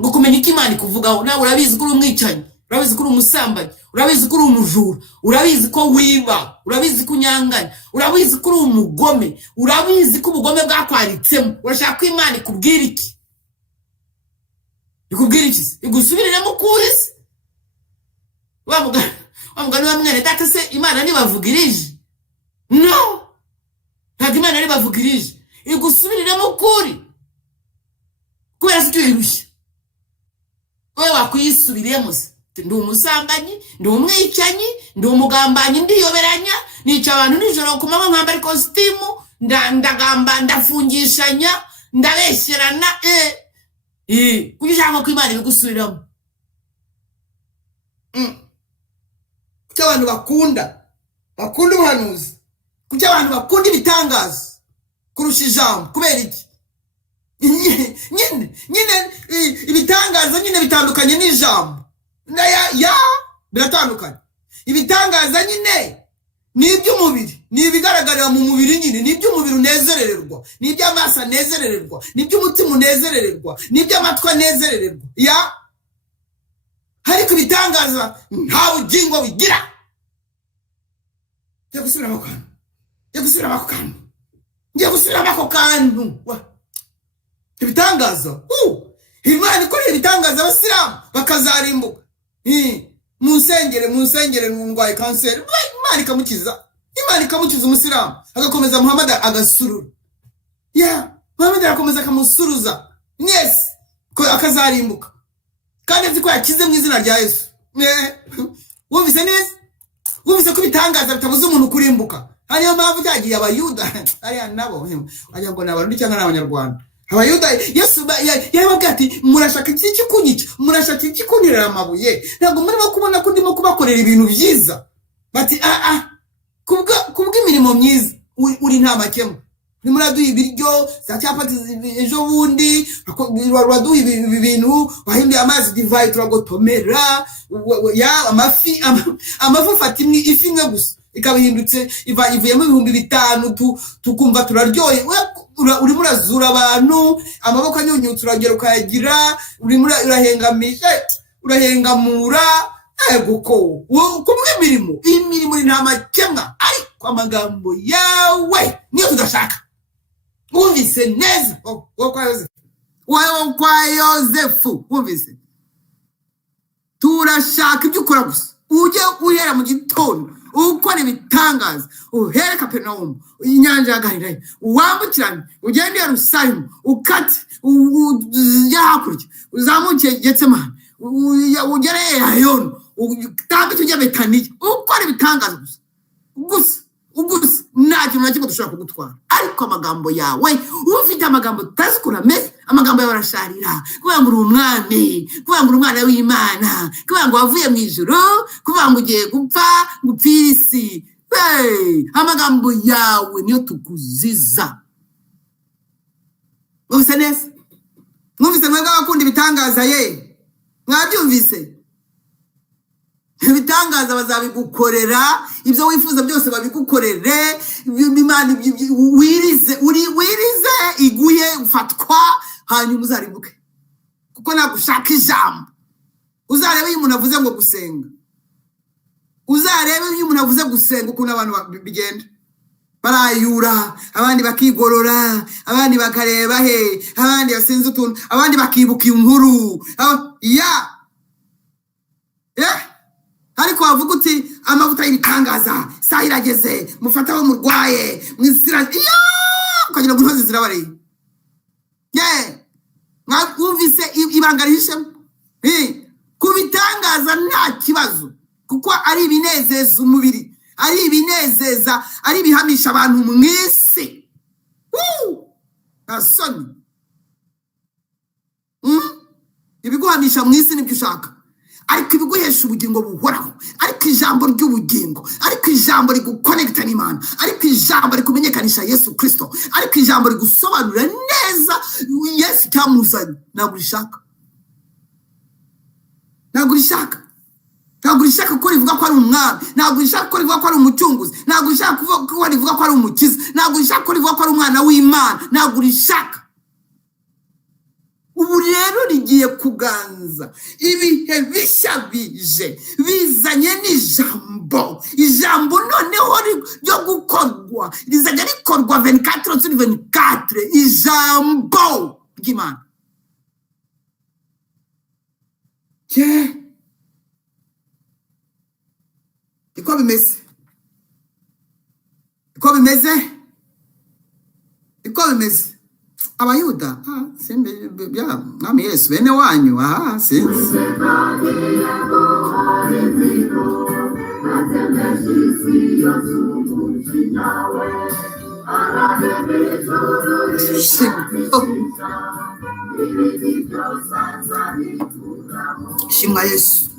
Ngo kumenya iki Imana ikuvugaho. Nawe urabizi ko uri umwicanyi, urabizi ko uri umusambanyi, urabizi ko uri umujura, urabizi ko wiba, urabizi ko unyanganya, urabizi ko uri umugome, urabizi ko ubugome bwakwaritsemo. Urashaka ko Imana ikubwira iki? Ikubwira iki se? Igusubiriremo ukuri se? Wa mugani wa mwene data se Imana ntibavugirije? No, ntabwo Imana ntibavugirije. Igusubiriremo ukuri kubera se icyo yirushye. Wowe wakwisubiriyemo se? Ndi umusambanyi, ndi umwicanyi, ndi umugambanyi, ndiyoberanya, nica abantu nijoro ku manywa nkambara ikositimu, ndagamba, ndafungishanya, ndabeshyerana. Kuki ushaka ko Imana ibigusubiramo? Kuki abantu bakunda ubuhanuzi, kuki abantu bakunda ibitangaza kurusha ijambo? Kubera iki? Nyine ibitangaza nyine bitandukanye n'ijambo. Biratandukanye. Ibitangaza nyine ni iby'umubiri, ni ibigaragarira mu mubiri nyine, ni iby'umubiri unezerererwa, ni iby'amaso anezerererwa, ni iby'umutima unezerererwa, ni iby'amatwi anezerererwa. Ya ariko ibitangaza nta bugingo bigira. Ngiye gusubiramo ako kantu. Ibitangaza Imana ikorera ibitangaza abasilamu bakazarimbuka. Mu nsengere ndwaye kanseri, Imana ikamukiza umusilamu, agakomeza Muhammad agasurura. Muhammad arakomeza akamusuruza, yes, ko akazarimbuka kandi azi ko yakize mu izina rya Yesu. Wumvise neza? Wumvise ko ibitangaza bitabuza umuntu kurimbuka. Hariyo mpamvu byagiye abayuda ariya nabo ajya ngo n'abarundi cyangwa n'abanyarwanda. Abayuda Yesu yarababwiye ati murashaka iki kunyica, murashaka iki kunterera amabuye, ntabwo murimo kubona ko ndimo kubakorera ibintu byiza. Bati kubwa imirimo myiza uri nta makemwa. Nimuraduha ibiryo za cyapati ejo bundi waduha ibintu wahinduye amazi divayi turagotomera amafi ufata ifi imwe gusa ikabihindutse ivuyemo 5,000 tukumva turaryoye. Urimo urazura abantu, amaboko anyunyutse uragera ukayagira, urimo urahengamura guko kumwe imirimo ni nta makemwa, ariko amagambo yawe niyo tudashaka. Wumvise neza? Kwa Yozefu wumvise? Turashaka ibyo ukora gusa, ujye uhera mu gitondo ukora ibitangaza, uhere Kapernaumu, inyanja ya Galilaya, wambukirane ugende Yerusalemu, ukate ujya hakurya, uzamuke Getsemani, ugere Yayoni, utambike ujya Betaniya, ukora ibitangaza gusa nta kintu na kimwe dushobora kugutwara. Ariko amagambo yawe, ufite amagambo utazikura meze, amagambo yawe arasharira, kuvuga ngo uri umwami, kuvuga ngo uri umwana w'Imana, kuvuga ngo wavuye mu ijuru, kuvuga ngo ugiye gupfa gupfira isi. Amagambo yawe niyo tukuziza. Mwumvise neza? Mwumvise mwebwe abakunda ibitangaza ye? Mwabyumvise? Ibitangaza bazabigukorera, ibyo wifuza byose babigukorere. Imana wirize iguye ufatwa, hanyuma uzarimbuke, kuko nagushaka ijambo. Uzarebe iyo umuntu avuze ngo gusenga, uzarebe iyo umuntu avuze gusenga ukuntu abantu bigenda, barayura, abandi bakigorora, abandi bakareba abandi basenze utuntu, abandi bakibuka inkuru. Ariko wavuga uti amavuta y'ibitangaza saa irageze, mufata abo murwaye mwizira, ukagira ngo intozi zirabareye. Mwumvise ibanga rihishemo? Ku bitangaza nta kibazo, kuko ari ibinezeza umubiri, ari ibinezeza, ari ibihamisha abantu mu isi. Asoni ibiguhamisha mu isi nibyo ushaka, ariko ibiguhesha ubugingo buhoraho, ariko ijambo ry'ubugingo, ariko ijambo rigukonekita n'Imana, ariko ijambo rikumenyekanisha Yesu Kristo, ariko ijambo rigusobanurira neza Yesu cyamuzanye. Ntabwo urishaka ko rivuga ko ari umwami, ntabwo urishaka ko rivuga ko ari umucunguzi, ntabwo urishaka ko rivuga ko ari umukiza, ntabwo urishaka ko rivuga ko ari umwana w'Imana, ntabwo urishaka. Ubu rero rigiye kuganza ibihe bishya bizanye n'ijambo. Ijambo noneho ryo gukorwa rizajya rikorwa 24/24, ijambo ry'Imana. Iko bimeze Abayuda simbe bya mwami Yesu bene wanyu sinzi. Shimwa Yesu,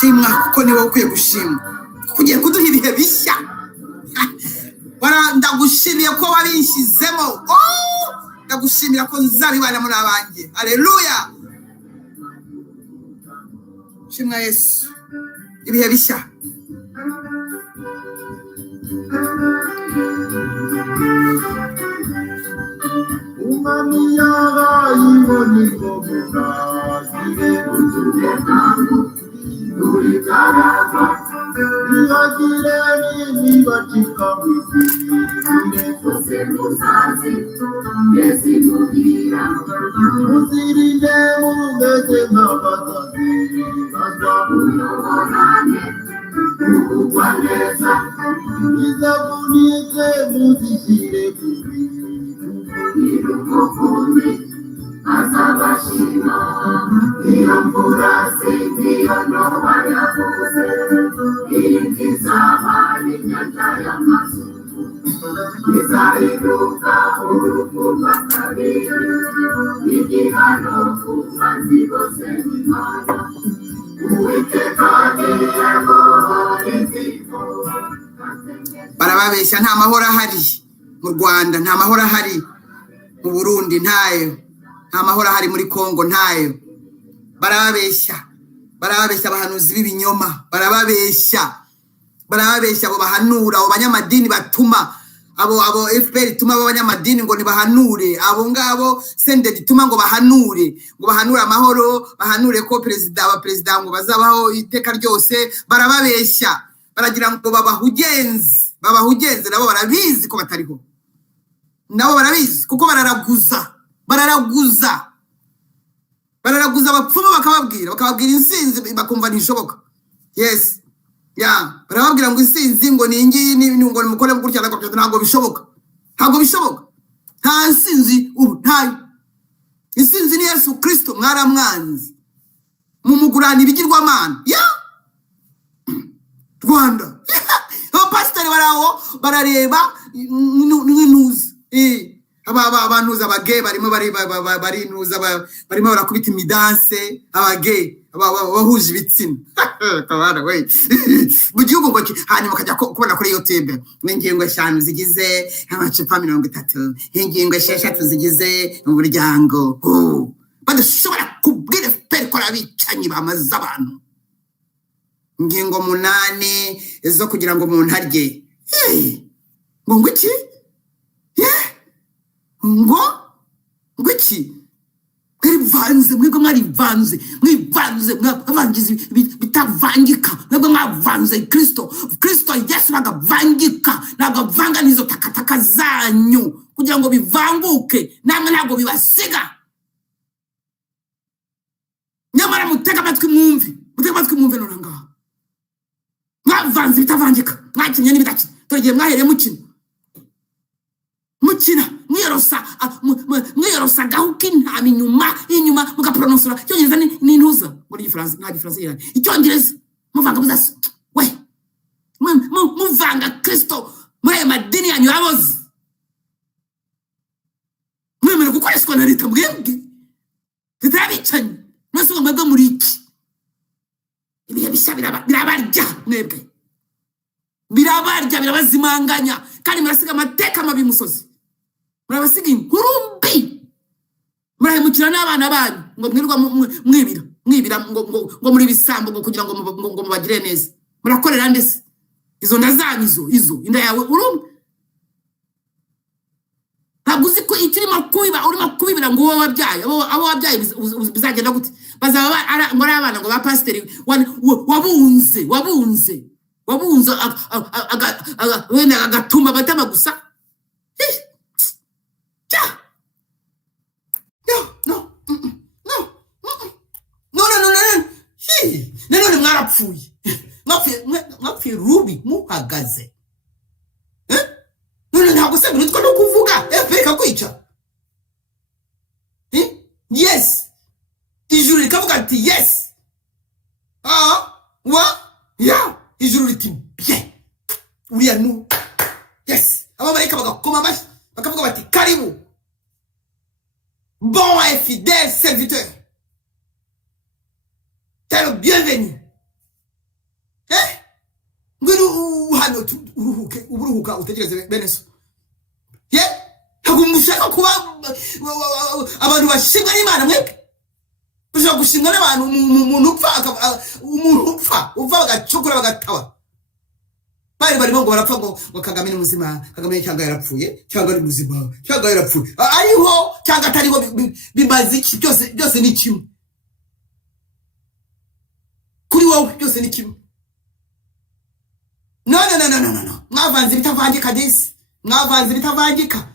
shimwa kuko ni wowe ukwiye gushimwa, kugiye kuduha ibihe bishya. Ndagushimiye ko wabinshizemo, ndagushimira ko nzabibana muri abanjye. Haleluya, shimwa Yesu, ibihe bishya. umwami yarayibonye ingomora zire utuye kangu uri karava ntihagire n'ibacika mwizire kose muzazi mbese mubwira muzirinde mumeze nk'abasazi bazamuyoborane kuvugwa neza izabunike muzishyire kuri irumukundi azabashima iyo mvura sindiyo noba yavuze indi zabaye inyanja y'amazuku izahinduka urupfu rw'akabiri igihano ku banzi bose b'Imana uwiteka agiye guhora inzigo barababeshya nta mahoro ahari mu Rwanda, nta mahoro ahari mu Burundi, ntayo, nta mahoro ahari muri Kongo, ntayo. Barababeshya abahanuzi b'ibinyoma, barababeshya abo bahanura, abo banyamadini batuma abo FPR ituma abo banyamadini ngo nibahanure, abo ngabo sende ituma ngo bahanure amahoro, bahanure ko abaperezida ngo bazabaho iteka ryose. Barababeshya, baragira ngo babahugenze nabo barabizi ko batariho, nabo barabizi kuko bararaguza abapfumu bakababwira insinzi bakumva ntishoboka. Yes, barababwira ngo insinzi ngo ningi ngo mukore gutya ntabwo bishoboka, nta nsinzi ubu ntayo. Insinzi ni Yesu Kristo, mwaramwanzi mumugurana ibigirwamana. Rwanda abapasiteri baraho barareba n'intuza abantuza abage barimo barakubita imidanse, abage bahuje ibitsina mu gihugu ngo hanyuma ukajya kubona kuri YouTube n'ingingo 5 zigize amacupa 30, ingingo 6 zigize umuryango. Badashobora kubwira FPR ko abicanyi bamaze abantu. Ingingo 8 zo kugira ngo umuntu arye. Ngo iki? Ngo iki? Mwarivanze mwavangiza bitavangika, mwebwe mwavanze Kristo Yesu nagavangika, nagavanga nizo takataka zanyu kugira ngo bivanguke, namwe ntabwo bibasiga. Nyamara mutega amatwi mwumve nonanga mwavanze bitavangika, mwakinye n'ibidaki, tugiye mwahereye mukina mwiyorosa gahuka intama inyuma mugapronosura icyongereza n'intuza muri Gifaransa, nta Gifaransa yirani icyongereza muvanga buzasi we muvanga Kristo muri ayo madini yanyu yaboze, mwemere gukoreshwa na leta, mwebwe zitarabicanyi mwese mwebwe muri iki ibihe bishya birabarya, mwebwe birabazimanganya, kandi murasiga amateka mabi musozi, murabasiga inkurumbi, murahemukira n'abana banyu ngo mwirwa mwibira ngo muri bisambo ngo kugira ngo mubagire neza. Murakorera ndese izo ndazanyu izo inda yawe urumwe, ntabwo uzi ko ikirimo kubibira ngo wowe wabyaye, abo wabyaye bizagenda gute? Bazaba ngo ari abana ngo ba pasiteri wabunze wenda agatuma abatama gusa. None mwapfuye rubi muhagaze. None ntabwo se birutwa no kuvuga FPR kwica. Yes, ijuru rikavuga ati yes. Ijuru riti bien, uriya nu yes. Abamarayika bagakoma amashyi bakavuga bati karibu bon et fidèle serviteur, t'es le bienvenu. Ngwino hano uruhuka utegereze bene so. Ntabwo mushaka kuba abantu bashimwa n'Imana, mwebwe gushimwa n'abantu. Umuntu upfa bagacukura bagataba. bari barimo ngo barapfa ngo Kagame ni muzima, Kagame cyangwa yarapfuye cyangwa ari muzima cyangwa yarapfuye, ariho cyangwa atariho bimaze iki, byose ni kimwe kuri wowe, byose ni kimwe. No, mwavanze bitavangika disi, mwavanze bitavangika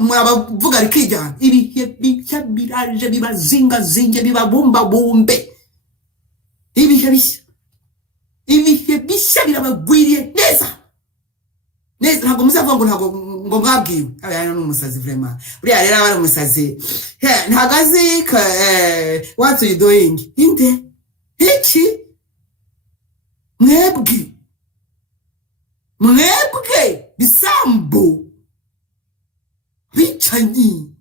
murabavuga rikijyana, ibihe bishya biraje bibazingazinge bibabumbabumbe, ibihe bishya birabagwiriye neza, ntabwo muzavuga ngo mwabwiwe. Abana n'umusazi vraiment, buriya rero abari umusazi ntabwo azi what you doing inde iki, mwebwe bisambo bicanyi,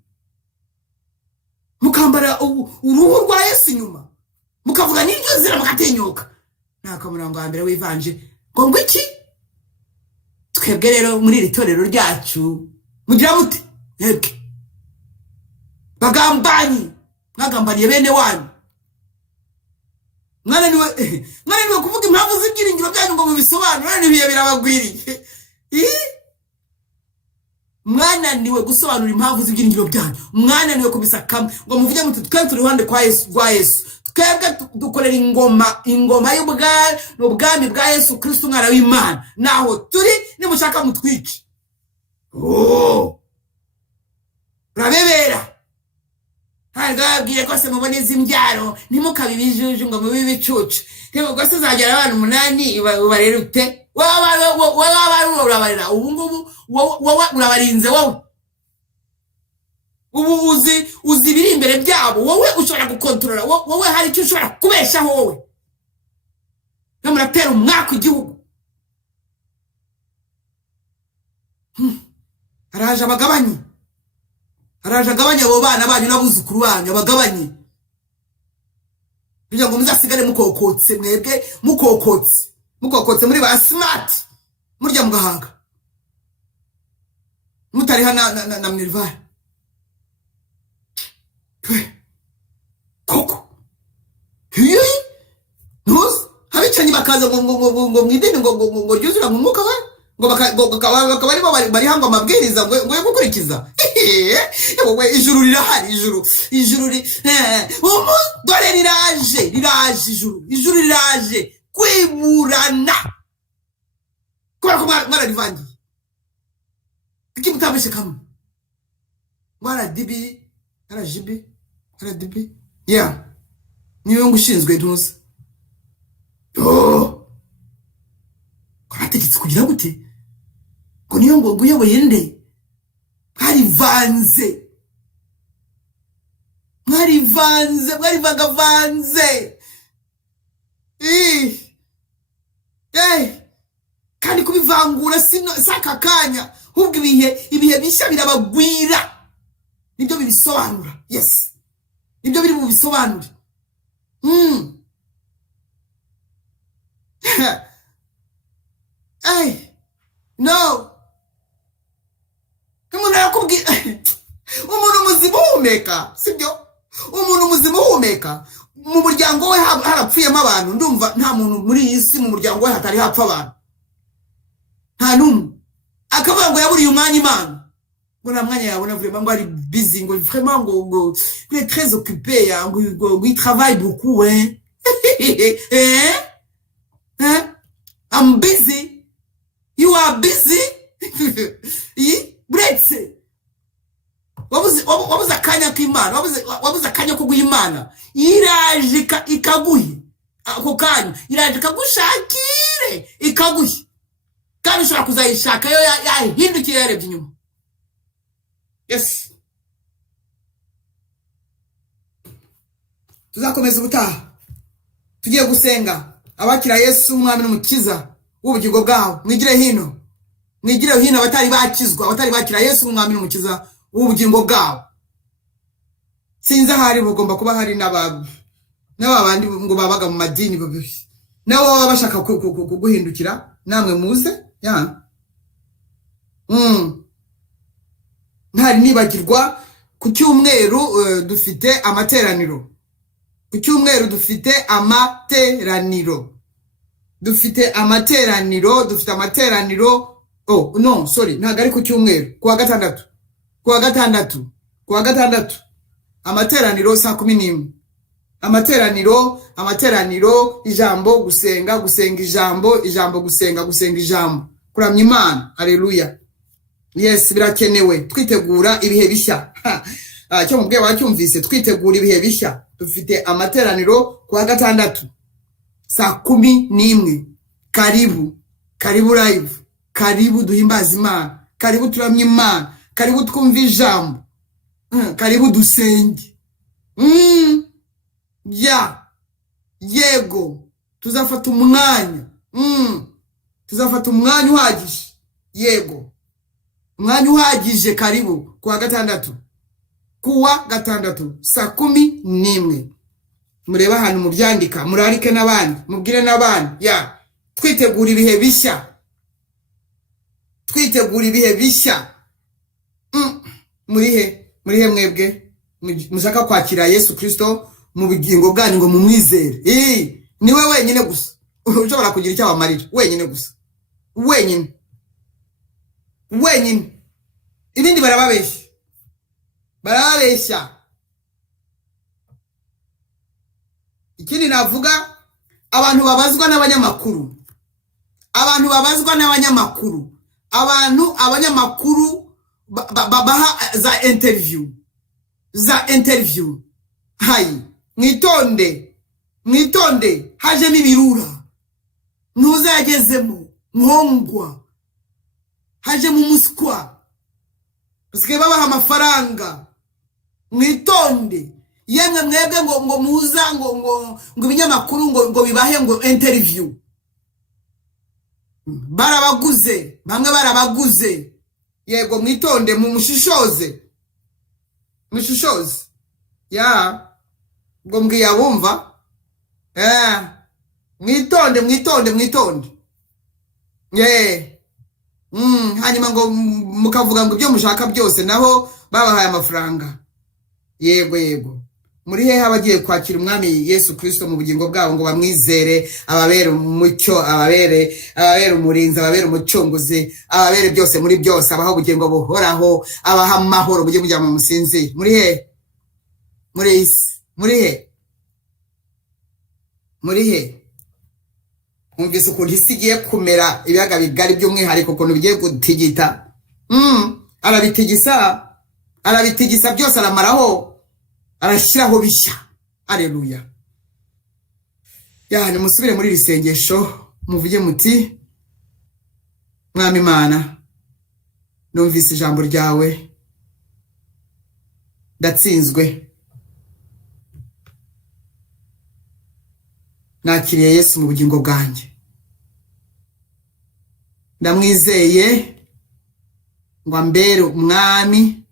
mukambara uruhu rwa Yesu inyuma, mukavuga n'iryo zira mugatenyuka, nakamurango hambere wivanje ngo iki. Twebwe rero muri iri torero ryacu mugira mute, mwebwe bagambanyi, mwagambaniye bene wanyu, mwana niwe kuvuga impamvu z'ibyiringiro byanyu ngo mubisobanure, n'ibihe birabagwiriye. Mwana niwe gusobanura impamvu z'ibyiringiro byanyu, mwana niwe kubisakamo ngo muvuge muti twebwe turi iruhande rwa Yesu, twebwe dukorera ingoma y'ubwami bwa Yesu Kristo umwana w'Imana, naho turi nimushaka mutwice. Urabebera hangabwire ko se mubone z'imbyaro ntimukabibijuju ngo mubi bicucu, ngo se zagera abantu 8 ubarerute, urabarira ubu ngubu wowe urabarinze, wowe ubu uzi biri imbere byabo, wowe ushobora gukontorora, wowe hari icyo ushobora kubeshaho, wowe muratera umwaka igihugu. Araje abagabanye abo bana banyu n'abuzukuru banyu, abagabanye kugira ngo muzasigare mukokotse, mwebwe mukokotse muri ba smart, murya mugahanga mutari na Minerval koko habicanyi bakaza ngo mwideni ngo ryuzura mu mwuka we, ngo bakaba bari hangwa amabwiriza ngo yo gukurikiza. Wowe ijuru rirahari, ijuru dore riraje, ijuru riraje kwiburana, kubera ko mwararivangiye. Kuki mutabeshe kamwe? RGB niwe ngushinzwe ntuza. Kwarategetse kugira gute? Ko niyo ngo uyoboye nde? Mwarivagavanze. Kandi kubivangura saka kanya, hubwo ibihe bishya birabagwira, nibyo bibisobanura. Yes, nibyo biri mu bisobanura. No, umuntu arakubwira, umuntu muzima uhumeka, sibyo? Umuntu muzima uhumeka, mu muryango we harapfuyemo abantu, ndumva nta muntu muri iyi si mu muryango we hatari hapfa abantu, nta numwe. Akavuga ngo yaburiye umwanya Imana, ngo nta mwanya yabona vraiment, ngo ari busy, ngo vraiment ngo il est très occupé, ngo il travaille beaucoup, I'm busy, you are busy. Bretse wabuze akanya k'Imana, wabuze akanya ko guha Imana, iraje ikaguhe ako kanya, iraje ikagushakire ikaguhe, kandi ushobora kuzayishaka yo yahindukiye yarebye inyuma. Yes, tuzakomeza ubutaha tugiye gusenga abakira Yesu umwami n'umukiza w'ubugingo bwabo. Mwigire hino abatari bakizwa, abatari bakira Yesu umwami n'umukiza w'ubugingo bwabo. Sinzi ahari bugomba kuba hari n'abandi ngo babaga mu madini nabo baba bashaka guhindukira, namwe muze. Ntari nibagirwa ku cyumweru dufite amateraniro ku cyumweru dufite amateraniro. Dufite amateraniro. Oh no, sorry, ntago ari ku cyumweru, kuwa gatandatu. Amateraniro saa 11. Amateraniro, ijambo, gusenga ijambo, gusenga ijambo. Kuramya Imana. Haleluya. Yes, birakenewe. Twitegura ibihe bishya. Cyo mubwiye wacyumvise, twitegura ibihe bishya. Dufite amateraniro kuwa gatandatu saa 11. Karibu live. Karibu duhimbaza Imana. Karibu turamya Imana. Karibu twumva ijambo. Karibu dusenge. Yego. Tuzafata umwanya. Tuzafata umwanya uhagije. Yego. Umwanya uhagije. Karibu kuwa gatandatu saa 11. Mureba ahantu mubyandika, murarike n'abandi, mubwire n'abandi. Twitegura ibihe bishya. Murihe mwebwe mushaka kwakira Yesu Kristo mu bugingo bwanyu ngo mumwizere. Niwe wenyine gusa ushobora kugira icyo abamarira, wenyine gusa, wenyine. Ibindi barababeshya. Ikindi navuga, abantu babazwa n'abanyamakuru. Abanyamakuru babaha za interview. Hayi, mwitonde, haje n'ibirura. Ntuzagezemo nkongwa. Haje mu muskwa. Basigaye babaha amafaranga. Mwitonde. Yemwe mwebwe ngo muza ngo ibinyamakuru ngo bibahe ngo interview. Barabaguze, bamwe barabaguze. Yego, mwitonde, mushishoze. Ngo mbwiye abumva. Mwitonde. Hanyuma ngo mukavuga ngo ibyo mushaka byose naho babahaye amafaranga. Yego. Muri hehe abagiye kwakira umwami Yesu Kristo mu bugingo bwabo ngo bamwizere, ababere umucyo, ababere umurinzi, ababere umucunguzi, ababere byose muri byose, abaho ubugingo buhoraho, abaha amahoro mujye mujya mu musinzi. Muri hehe? Muri hehe? Umvise ukuntu isi igiye kumera, ibiyaga bigari by'umwihariko ukuntu bigiye gutigita. Arabitigisa byose, aramaraho, arashyiraho bishya. Haleluya. Nimusubire muri iri sengesho, muvuge muti: Mwami Imana, numvise ijambo ryawe, ndatsinzwe. Nakiriye Yesu mu bugingo bwanjye. Ndamwizeye ngo ambere umwami,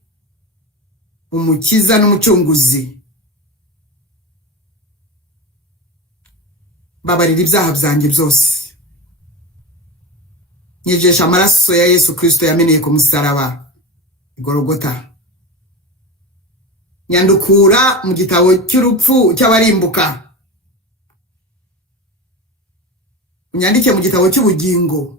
umukiza n'umucunguzi. Babarira ibyaha byanjye byose. Nyejesha amaraso ya Yesu Kristo yameneye ku musaraba i Golgotha. Nyandukura mu gitabo cy'urupfu cy'abarimbuka. Unyandike mu gitabo cy'ubugingo.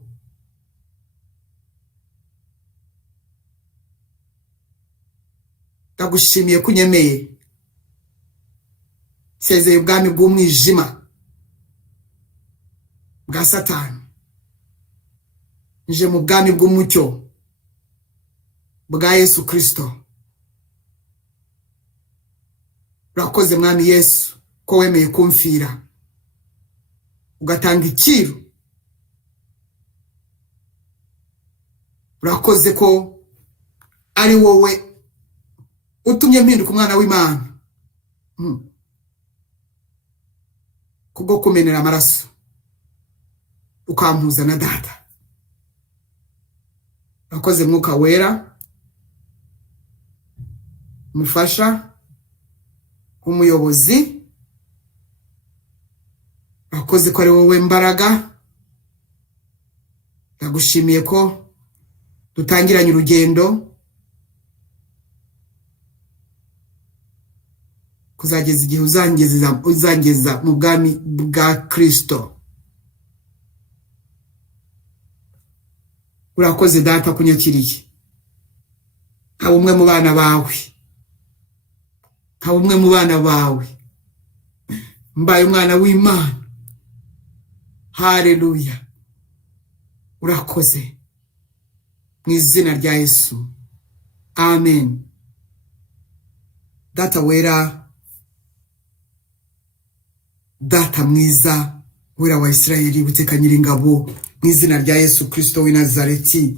Ndagushimiye kunyemeye. Sezeye ubwami bw'umwijima bwa Satani. Nje mu bwami bw'umucyo bwa Yesu Kristo. Urakoze Mwami Yesu ko wemeye kumfira, ugatanga ikiru. Urakoze ko ari wowe utumye mpinduka umwana w'Imana. Kubwo kumenera amaraso ukampuza na Data. Urakoze Mwuka Wera, umufasha, umuyobozi. Urakoze ko ari wowe mbaraga. Ndagushimiye ko dutangiranye urugendo. kuzageza igihe uzangeza mu bwami bwa Kristo. Urakoze data kunyakiriye. Nka umwe mu bana bawe. Nka umwe mu bana bawe. Mbaye umwana w'Imana. Haleluya. Urakoze. Mu izina rya Yesu. Amen. Data wera, data mwiza, wera wa Isirayeli, uteka nyiringabo, mu izina rya Yesu Kristo w'i Nazareti,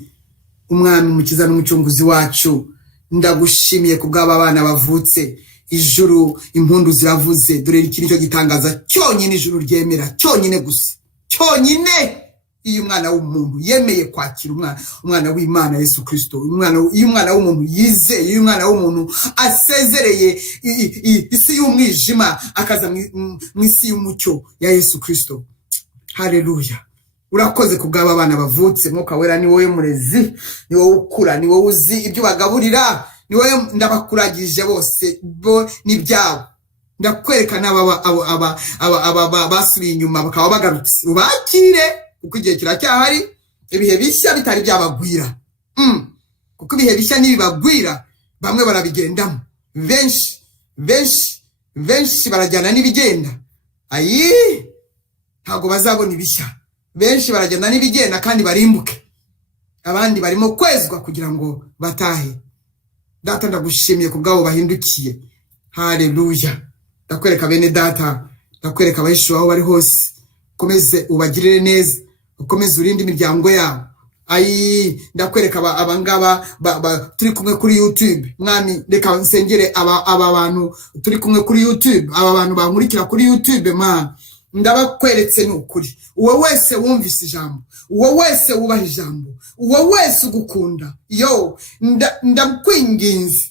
umwami umukiza n'umucunguzi wacu, ndagushimiye kubw'aba bana bavutse. Ijuru impundu ziravuze, dore iki nicyo gitangaza cyonyine ijuru ryemera, cyonyine gusa, cyonyine. Iyo umwana w'umuntu yemeye kwakira umwana w'Imana Yesu Kristo, iyo umwana w'umuntu yizeye, iyo umwana w'umuntu asezereye isi y'umwijima akaza mu isi y'umucyo ya Yesu Kristo. Haleluya. Urakoze kubw'aba bana bavutse. Mwuka wera ni wowe murezi, ni wowe ukura, ni wowe uzi ibyo bagaburira, ni wowe ndabakuragije bose bo n'ibyabo. Ndakwereka n'aba basubiye inyuma bakaba bagarutse, ubakire kuko igihe kiracyahari, ibihe bishya bitari byabagwira. Kuko ibihe bishya nibibagwira bamwe barabigendamo, benshi barajyana n'ibigenda. Ntago bazabona ibishya. Benshi baragenda n'ibigenda kandi barimbuke, abandi barimo kwezwa kugira ngo batahe. Data ndagushimiye kubw'abo bahindukiye. Haleluya. Ndakwereka bene data, ndakwereka abahishuwe aho bari hose, ukomeze ubagirire neza, ukomeze urinde imiryango yabo. Ndakwereka abangaba turi kumwe kuri YouTube. Mwami reka nsengere aba bantu turi kumwe kuri YouTube, aba bantu bankurikira kuri YouTube. Ndabakweretse n'ukuri, uwo wese wumvise ijambo, uwo wese wubaha ijambo, uwo wese ugukunda, ndakwinginze,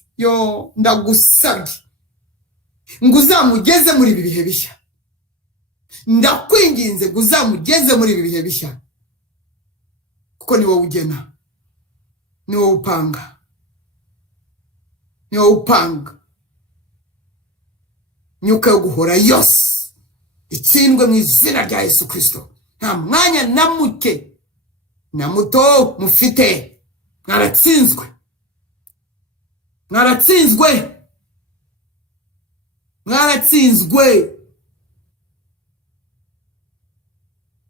ndagusabye ngo uzamugeze muri ibi bihe bishya. Ndakwinginze ngo uzamugeze muri ibi bihe bishya, kuko ni wowe ugena, ni wowe upanga, ni wowe upanga. Myuka yo guhora yose itsindwe mu izina rya Yesu Kristo. Nta mwanya na muke na muto mufite. Mwaratsinzwe, mwaratsinzwe, mwaratsinzwe.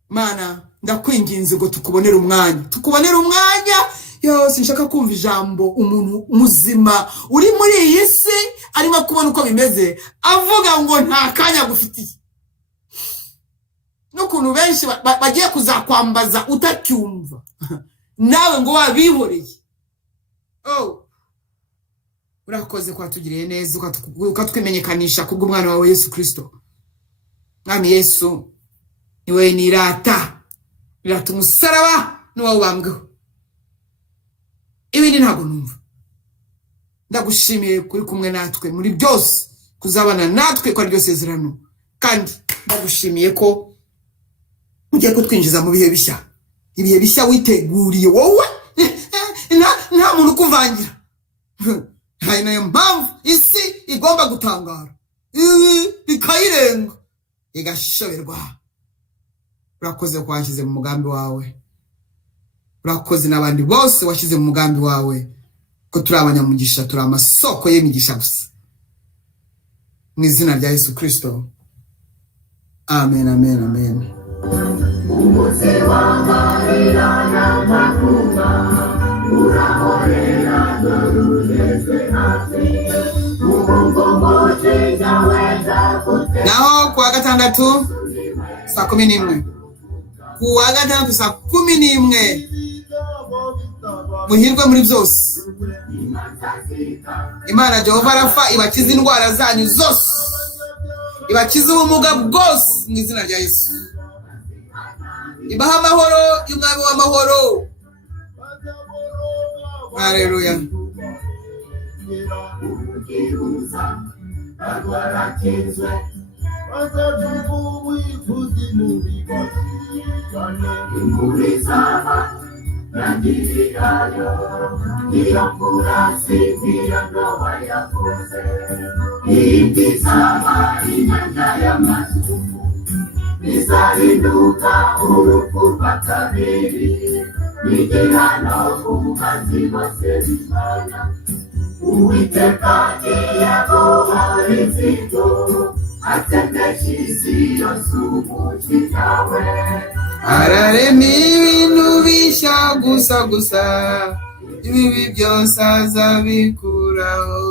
Mana ndakwinginze ngo tukubonere umwanya, sinshaka kumva ijambo umuntu muzima uri muri iyi si arimo kubona uko bimeze avuga ngo nta kanya gufitiye. N'ukuntu benshi bagiye kuzakwambaza utacyumva nawe ngo wabihoreye. Urakoze kwatugiriye neza, ukatwimenyekanisha kubw'umwana wawe Yesu Kristo. Mwami Yesu, niwe nirata umusaraba n'uwawe ubambweho, ibindi ntabwo numva. Ndagushimiye kuri kumwe natwe muri byose, kuzabana natwe kwa ryo sezerano, kandi ndagushimiye ko ugiye kutwinjiza mu bihe bishya. Ibihe bishya witeguriye wowe, nta muntu ukuvangira. Hari nayo mpamvu isi igomba gutangara, ikayirenga, igashoberwa. Urakoze ko washyize mu mugambi wawe. Urakoze n'abandi bose washyize mu mugambi wawe, ko turi abanyamugisha, turi amasoko y'imigisha gusa. Mu izina rya Yesu Kristo. Amen, amen, amen. Umuze w'amarira n'amakuba urahorera dorugeze hafi umugomboje nyaweza kute. Naho kuwa gatandatu saa 11, kuwa gatandatu saa 11, muhirwe muri byose. Imana Jehova Rafa ibakiza indwara zanyu zose, ibakiza ubumuga bwose mu izina rya Yesu. Ibaha amahoro y'umwami w'amahoro. Haleluya. yagirirayo iyo kurasibira Nowa yavuze ibizaba inyanja y'amasumo bizahinduka urupfu rwa kabiri n'igihano ku bazi bose b'Imana. Uwiteka ntiyabohora inzigo atendesha isi yose umukiza we. ararema ibintu bishya gusa ibibi byose azabikuraho.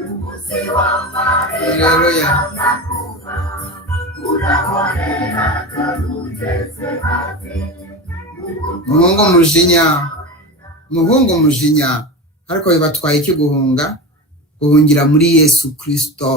Umunsi w'amarira Haleluya. n'amakuba urahorera dore ugeze hafi. muhungu umujinya ariko bibatwaye iki guhungira muri Yesu Kristo.